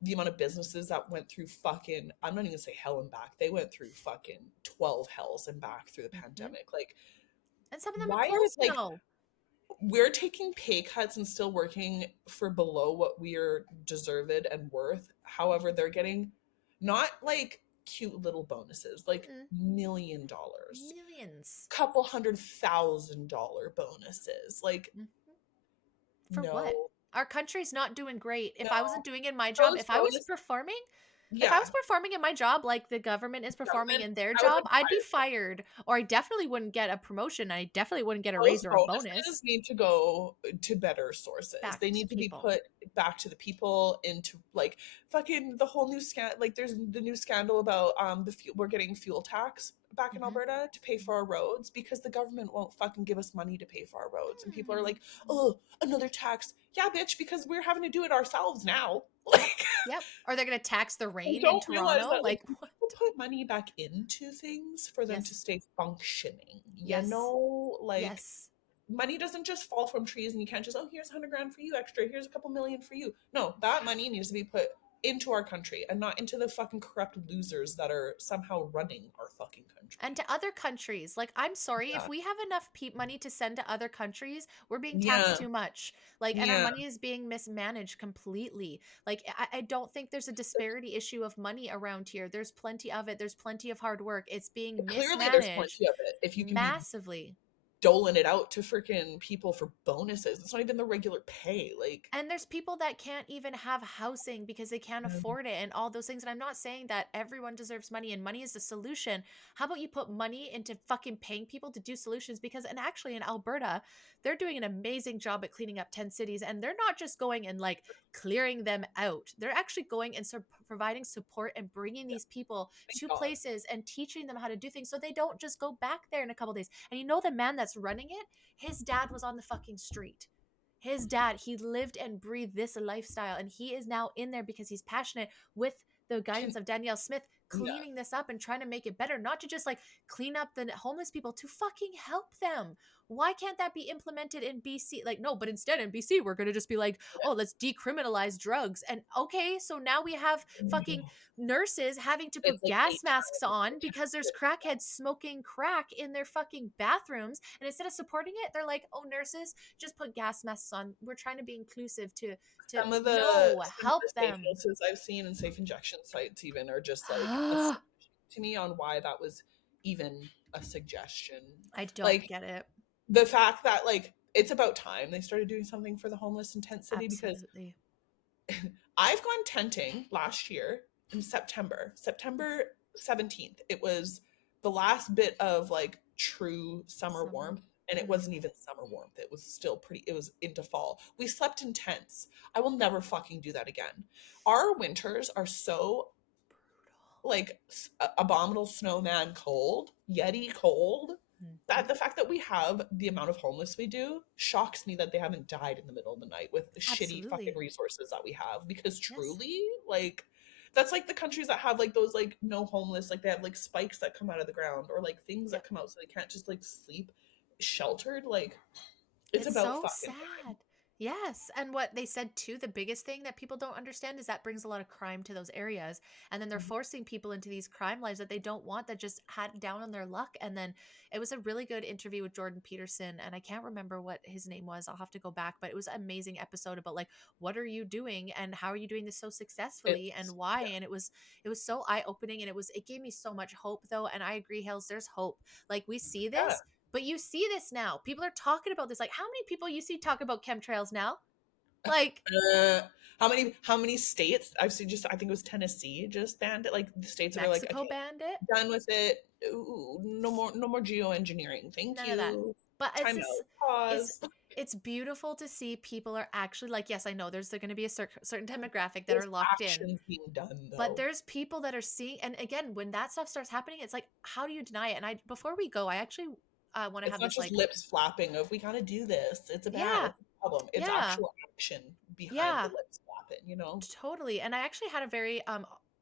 the amount of businesses that went through fucking I'm not even gonna say hell and back. They went through fucking 12 hells and back through the Mm-hmm. pandemic. Like And some of them are why are closed like now. we're taking pay cuts and still working for below what we're deserved and worth. However, they're getting not like cute little bonuses, like Mm-mm. $1 million, Millions. couple $100,000 bonuses. Like, Mm-hmm. For what? no, Our country's not doing great. If I no. wasn't doing in my job, Those if I was bonus, performing, if I was yeah, performing in my job like the government is performing government, in their I would job, I'd be retire. fired or I definitely wouldn't get a promotion. I definitely wouldn't get a Those raise or a bonuses bonus. need to go to better sources. Back They to need to be people. put back to the people into like fucking the whole new like there's the new scandal about the we're getting fuel tax back in Hmm. Alberta to pay for our roads because the government won't fucking give us money to pay for our roads. And people are like, "Oh, another tax." Yeah, bitch, because we're having to do it ourselves now. Yep. Like Yep. Are they going to tax the I rain in don't realize Toronto? that like Like when what? people put money back into things for them to Yes. stay functioning. You Yes. know, like Yes. money doesn't just fall from trees and you can't just, oh, here's 100 grand for you extra, here's a couple million for you. No, that money needs to be put into our country and not into the fucking corrupt losers that are somehow running our fucking And country. to other countries. Like, I'm sorry, if Yeah. we have enough money to send to other countries, we're being taxed Yeah. too much. Like, and our Yeah. money is being mismanaged completely. Like, I don't think there's a disparity issue of money around here. There's plenty of it. There's plenty of hard work. It's being Clearly there's mismanaged plenty of it. If you can be massively. doling it out to freaking people for bonuses, it's not even the regular pay. Like, And there's people that can't even have housing because they can't afford it and all those things. And I'm not saying that everyone deserves money and money is the solution. How about you put money into fucking paying people to do solutions? Because, and actually in Alberta, they're doing an amazing job at cleaning up 10 cities. And they're not just going and like clearing them out. They're actually going and providing support and bringing these people thank to God. places and teaching them how to do things so they don't just go back there in a couple days. And you know, the man that's running it, his dad was on the fucking street. His dad, he lived and breathed this lifestyle, and he is now in there because he's passionate with the guidance Can, of Danielle Smith, yeah. cleaning this up and trying to make it better, not to just like clean up the homeless people, to fucking help them. Why can't that be implemented in BC? Like, no, but instead in BC, we're going to just be like, oh, let's decriminalize drugs. And okay, so now we have fucking nurses having to It's put like gas 8 masks times on the because there's temperature. crackheads smoking crack in their fucking bathrooms. And instead of supporting it, they're like, oh, nurses, just put gas masks on. We're trying to be inclusive to no, Some of help the safe them. houses I've seen and safe injection sites even are just like astonishing to me on why that was even a suggestion. I don't Like get it. the fact that like it's about time they started doing something for the homeless in tent city, because Absolutely. I've gone tenting last year in September 17th. It was the last bit of like true summer Summer. warmth. And it Mm-hmm. wasn't even summer warmth. It was still pretty, it was into fall. We slept in tents. I will never fucking do that again. Our winters are so like abominable snowman cold, Yeti cold, Mm-hmm. that the fact that we have the amount of homeless we do shocks me that they haven't died in the middle of the night with the shitty fucking Absolutely. resources that we have. Because Yes. truly, like, that's like the countries that have like those like no homeless, like they have like spikes that come out of the ground or like things that Yep. come out so they can't just like sleep sheltered. Like, it's It's about so fucking time. sad. Yes. And what they said too, the biggest thing that people don't understand is that brings a lot of crime to those areas. And then they're Mhm. forcing people into these crime lives that they don't want, that just had down on their luck. And then it was a really good interview with Jordan Peterson. And I can't remember what his name was. I'll have to go back, but it was an amazing episode about like, what are you doing and how are you doing this so successfully and It's, why? yeah, And it was so eye-opening, and it gave me so much hope though. And I agree, Hills, there's hope. Like, we see yeah. this, but you see this now. People are talking about this. Like, how many people you see talk about chemtrails now? Like, Uh, how many states I've seen? Just I think it was Tennessee just banned it. Like the states that are like, Mexico okay, banned it. done with it. Ooh, no more geoengineering. Thank None of that. you. But Time out. it's Pause. it's beautiful to see people are actually like, yes, I know there's going to be a certain demographic that There's are locked in, actions being done but though. there's people that are seeing. And again, when that stuff starts happening, it's like, how do you deny it? And I, before we go, I actually want to It's have not this just like, lips flapping of we gotta do this. It's a bad. yeah, It's a problem. It's yeah, actual action behind the yeah. lips flapping. You know. Totally. And I actually had a very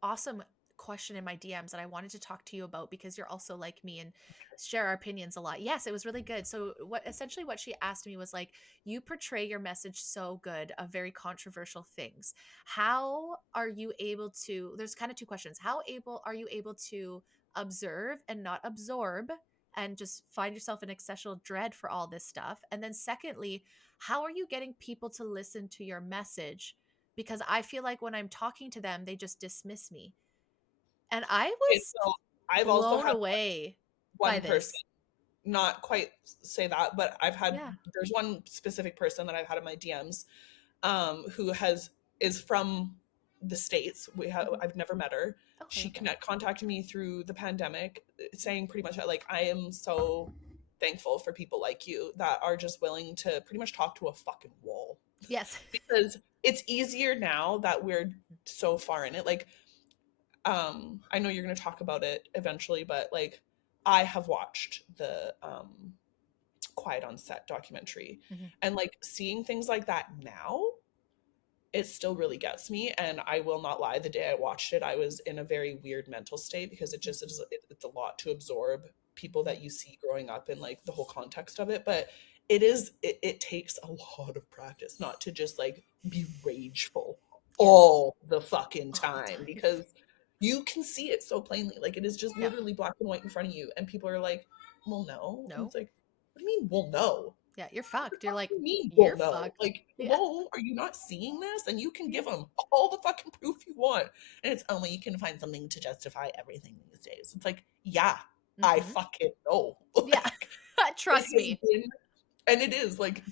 awesome question in my DMs that I wanted to talk to you about, because you're also like me and share our opinions a lot. Yes, it was really good. So what she asked me was like, you portray your message so good of very controversial things. How are you able to, there's kind of two questions. How able are you able to observe and not absorb and just find yourself in excessive dread for all this stuff? And then secondly, how are you getting people to listen to your message? Because I feel like when I'm talking to them, they just dismiss me. And I Okay, was so I've also blown had away by one person, this. not quite say that, but Yeah. there's one specific person that I've had in my DMs, who is from the States. Mhm. I've never met her. Okay, She okay. contacted me through the pandemic, saying pretty much that, like, I am so thankful for people like you that are just willing to pretty much talk to a fucking wall, Yes. because it's easier now that we're so far in it. Like, I know you're going to talk about it eventually, but like, I have watched the Quiet on Set documentary, Mhm. and like seeing things like that now, it still really gets me. And I will not lie, the day I watched it, I was in a very weird mental state, because it's a lot to absorb, people Mhm. that you see growing up and like the whole context of it. But it takes a lot of practice not to just like be rageful. Yes. all the fucking All the time time. because you can see it so plainly. Like it is just Yeah. literally black and white in front of you. And people are like, well, no. And No. it's like, what do you mean, well, no? Yeah, you're What the fucked. You're fuck like, do you mean, well, you're no? fucked. Like, Yeah. hello, are you not seeing this? And you can give Yes. them all the fucking proof you want. And it's only you can find something to justify everything these days. It's like, yeah, I Mm-hmm. fucking know. Yeah. Like, it Trust has me. been, and it is like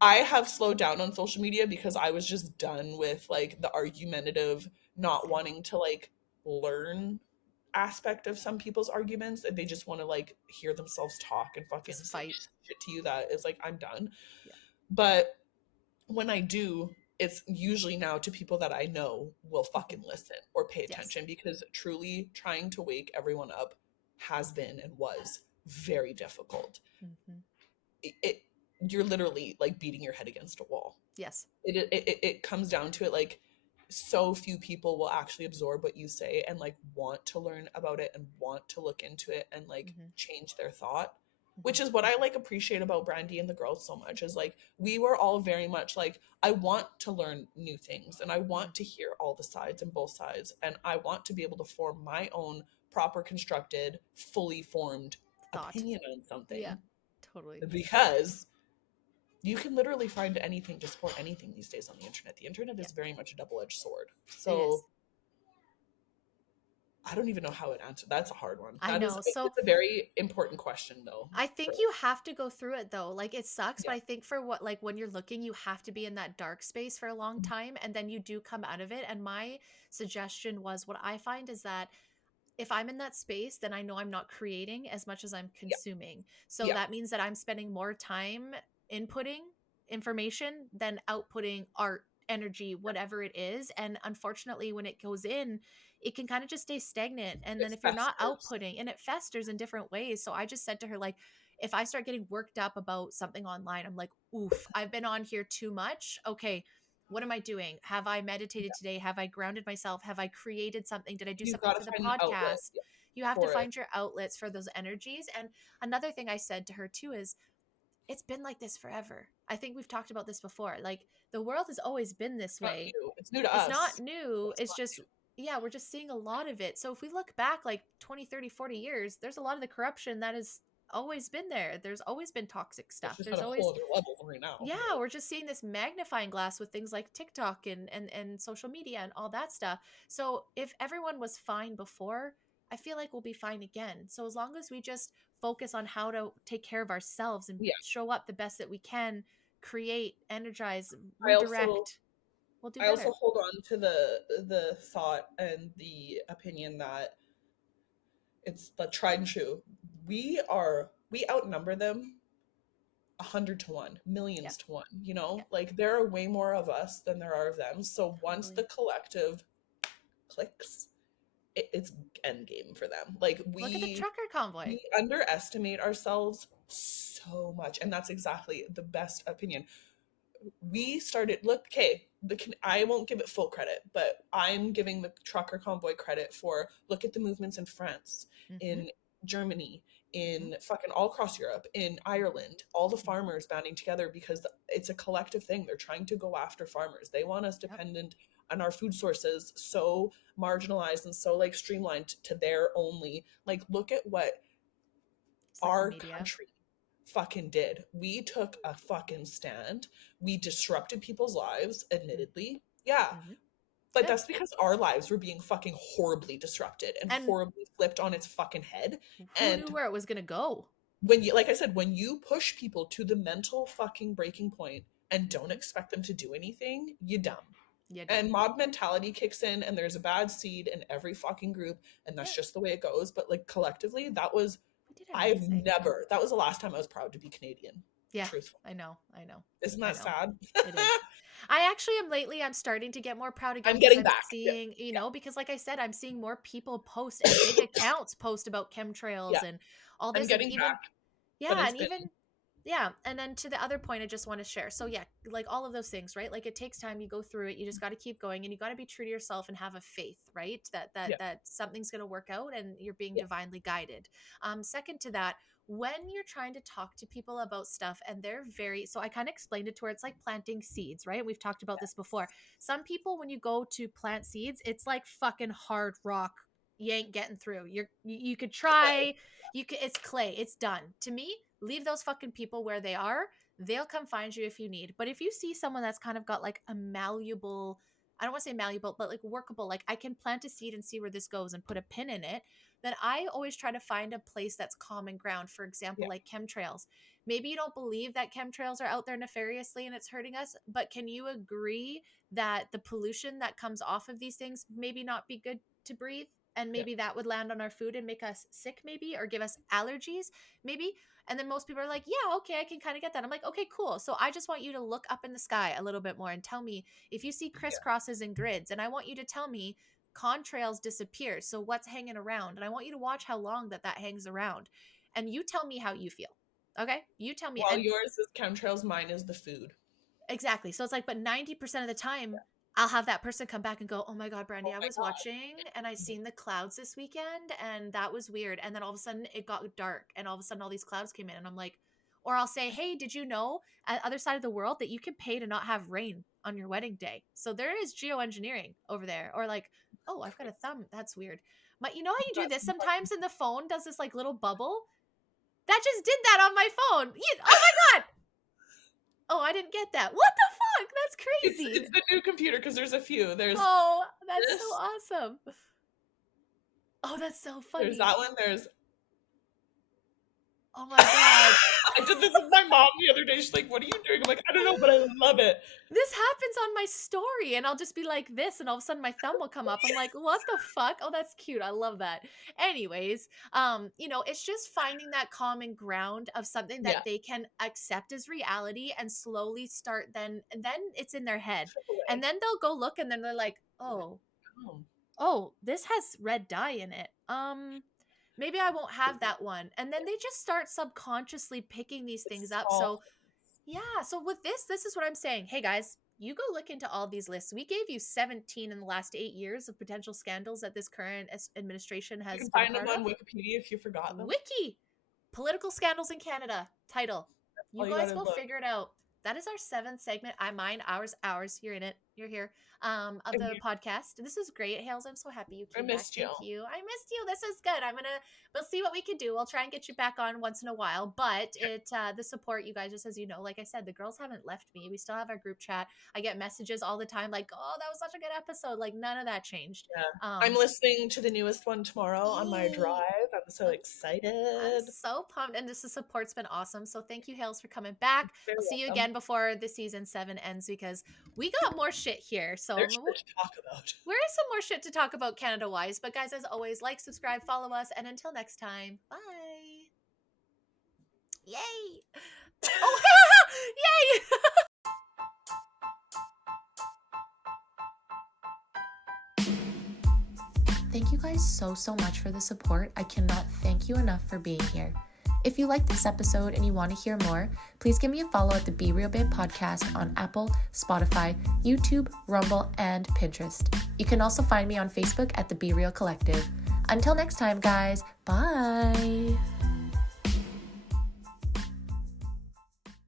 I have slowed down on social media because I was just done with like the argumentative, not Same. wanting to like learn aspect of some people's arguments and they just want to like hear themselves talk and fucking Just say fight. shit to you that is like I'm done. Yeah. But when I do, it's usually now to people that I know will Mm-hmm. fucking listen or pay Yes. attention because truly trying to wake everyone up has been and was very difficult. Mm-hmm. It you're literally like beating your head against a wall. Yes. It comes down to it like so few people will actually absorb what you say and like want to learn about it and want to look into it and like Mm-hmm. change their thought, Mm-hmm. which is what I like appreciate about Brandy and the girls so much is like we were all very much like I want to learn new things and I Mm-hmm. want to hear all the sides and both sides and I want to be able to form my own proper constructed fully formed Thought. opinion on Yeah. something Totally. because you can literally find anything to support anything these days on the internet. The internet Yeah. is very much a double-edged sword. It So is. I don't even know how it answered. That's a hard one. I That is know. So it's a very important question though. I For think you have to go through it though. Like it sucks, yeah. but I think for what like when you're looking, you have to be in that dark space for a long time and then you do come out of it. And my suggestion was what I find is that if I'm in that space, then I know I'm not creating as much as I'm Yeah. consuming. So Yeah. that means that I'm spending more time inputting information than outputting art, energy, whatever it is. And unfortunately, when it goes in, it can kind of just stay stagnant. And then It's if you're not festers. outputting, and it festers in different ways. So I just said to her, like, if I start getting worked up about something online, I'm like, oof, I've been on here too much. Okay, what am I doing? Have I meditated Yeah. today? Have I grounded myself? Have I created something? Did I do You've something got to for the find an outlet, podcast? yeah, You have to for it. find your outlets for those energies. And another thing I said to her too is it's been like this forever. I think we've talked about this before. Like the world has always been this It's not way. new. It's new to It's not us. new. It's It's not just, yeah, we're just seeing a lot of it. So if we look back like 20, 30, 40 years, there's a lot of the corruption that has always been there. There's always been toxic it's stuff. just at There's a whole always, other level right now. yeah, Right. we're just seeing this magnifying glass with things like TikTok and social media and all that stuff. So if everyone was fine before, I feel like we'll be fine again. So as long as we just focus on how to take care of ourselves and Yeah. show up the best that we can, create, energize, I also redirect, we'll do I also better. hold on to the thought and the opinion that it's the tried and true. We outnumber them 100 to 1, Yeah. millions to 1. Yeah. Like there are way more of us than there are of them. So once the Totally. collective clicks, it's end game for them. Like Look at the we trucker convoy. we underestimate ourselves so much, and that's exactly the best opinion. We started look okay I won't give it full credit, but I'm giving the trucker convoy credit for look at the movements in France, Mm-hmm. in Germany, Mm-hmm. in fucking all across Europe, in Ireland, all the Mm-hmm. farmers banding together because it's a collective thing. They're trying to go after farmers. They want us Yep. dependent on our food sources so marginalized and so like streamlined to their only like look at what Social our media. country fucking did. We took a fucking stand. We disrupted people's lives, admittedly. Yeah. Mm-hmm. But Good. that's because our lives were being fucking horribly disrupted and And horribly flipped on its fucking head. who knew And where it was going to go? when you, like I said, when you push people to the mental fucking breaking point and don't Mm-hmm. expect them to do anything, you dumb. You And dumb. mob mentality kicks in, and there's a bad seed in every fucking group, and that's Yeah. just the way it goes. But like collectively, that was We did I've amazing. never. That was the last time I was proud to be Canadian. Yeah, Truthful. I know. I know. Isn't I that know. sad? It is. I actually am lately, I'm starting to get more proud again I'm because getting I'm back. Yeah. seeing, because like I said, I'm seeing more people post and big accounts post about Yeah. chemtrails and all I'm this. And getting even, back. But yeah, it's and been even, yeah. And then to the other point, I just want to share. So, yeah, like all of those things, right? Like it takes time. You go through it. You just got to keep going and you got to be true to yourself and have a faith, right? That, that, yeah. that something's going to work out and you're being Yeah. divinely guided. Second to that, when you're trying to talk to people about stuff and they're very, so I kind of explained it to her, it's like planting seeds, right? We've talked about this before. Some people, when you go to plant seeds, it's like fucking hard rock. You ain't getting through. You could try, it's clay, it's done. To me, leave those fucking people where they are. They'll come find you if you need. But if you see someone that's kind of got like a malleable, I don't want to say malleable, but like workable, like I can plant a seed and see where this goes and put a pin in it, then I always try to find a place that's common ground. For example, like chemtrails. Maybe you don't believe that chemtrails are out there nefariously and it's hurting us, but can you agree that the pollution that comes off of these things maybe not be good to breathe? And maybe that would land on our food and make us sick, maybe, or give us allergies, maybe. And then most people are like, yeah, okay, I can kind of get that. I'm like, okay, cool. So I just want you to look up in the sky a little bit more and tell me if you see crisscrosses and grids. And I want you to tell me contrails disappear. So what's hanging around? And I want you to watch how long that hangs around. And you tell me how you feel. Okay? You tell me. While And yours is chemtrails, mine is the food. exactly. So it's like, but 90% of the time, I'll have that person come back and go, oh my God, Brandy, I was watching and I seen the clouds this weekend and that was weird. And then all of a sudden it got dark and all of a sudden all these clouds came in and I'm like, or I'll say, hey, did you know at the other side of the world that you can pay to not have rain on your wedding day? So there is geoengineering over there. Or like, oh, I've got a thumb. That's weird. But you know how you do this sometimes and the phone does this like little bubble? That just did that on my phone. Oh my God. Oh, I didn't get that. What the fuck? That's crazy. It's the new computer because there's a few. There's that's this. So awesome. Oh, that's so funny. There's that one. There's oh my God. I did this with my mom the other day. She's like, what are you doing? I'm like, I don't know, but I love it. This happens on my story and I'll just be like this and all of a sudden my thumb will come up. I'm like, what the fuck? Oh, that's cute. I love that. Anyways, it's just finding that common ground of something that they can accept as reality and slowly start then it's in their head. And then they'll go look and then they're like, oh, this has red dye in it. Maybe I won't have that one. And then they just start subconsciously picking these things up. So yeah. So with this is what I'm saying. Hey guys, you go look into all these lists. We gave you 17 in the last 8 years of potential scandals that this current administration has. You can find them on Wikipedia if you forgot them. Wiki. Political scandals in Canada. Title. You guys go figure it out. That is our 7th segment. Mine, ours. You're in it. You're here. Of the podcast. This is great, Hales. I'm so happy you came back. Thank you. I missed you. This is good. We'll see what we can do. We'll try and get you back on once in a while. But the support, you guys, just as you know, like I said, the girls haven't left me. We still have our group chat. I get messages all the time like, oh, that was such a good episode. Like none of that changed. Yeah. I'm listening to the newest one tomorrow on my drive. I'm so excited. I'm so pumped. And the support's been awesome. So thank you, Hales, for coming back. We'll see you again before the season 7 ends because we got more shit here. So there's shit to talk about. There is some more shit to talk about Canada-wise. But guys, as always, like, subscribe, follow us. And until next time, bye. Yay. Oh, yay. Thank you guys so much for the support. I cannot thank you enough for being here. If you like this episode and you want to hear more, please give me a follow at the Be Real Babe podcast on Apple, Spotify, YouTube, Rumble, and Pinterest. You can also find me on Facebook at the Be Real Collective. Until next time, guys, bye!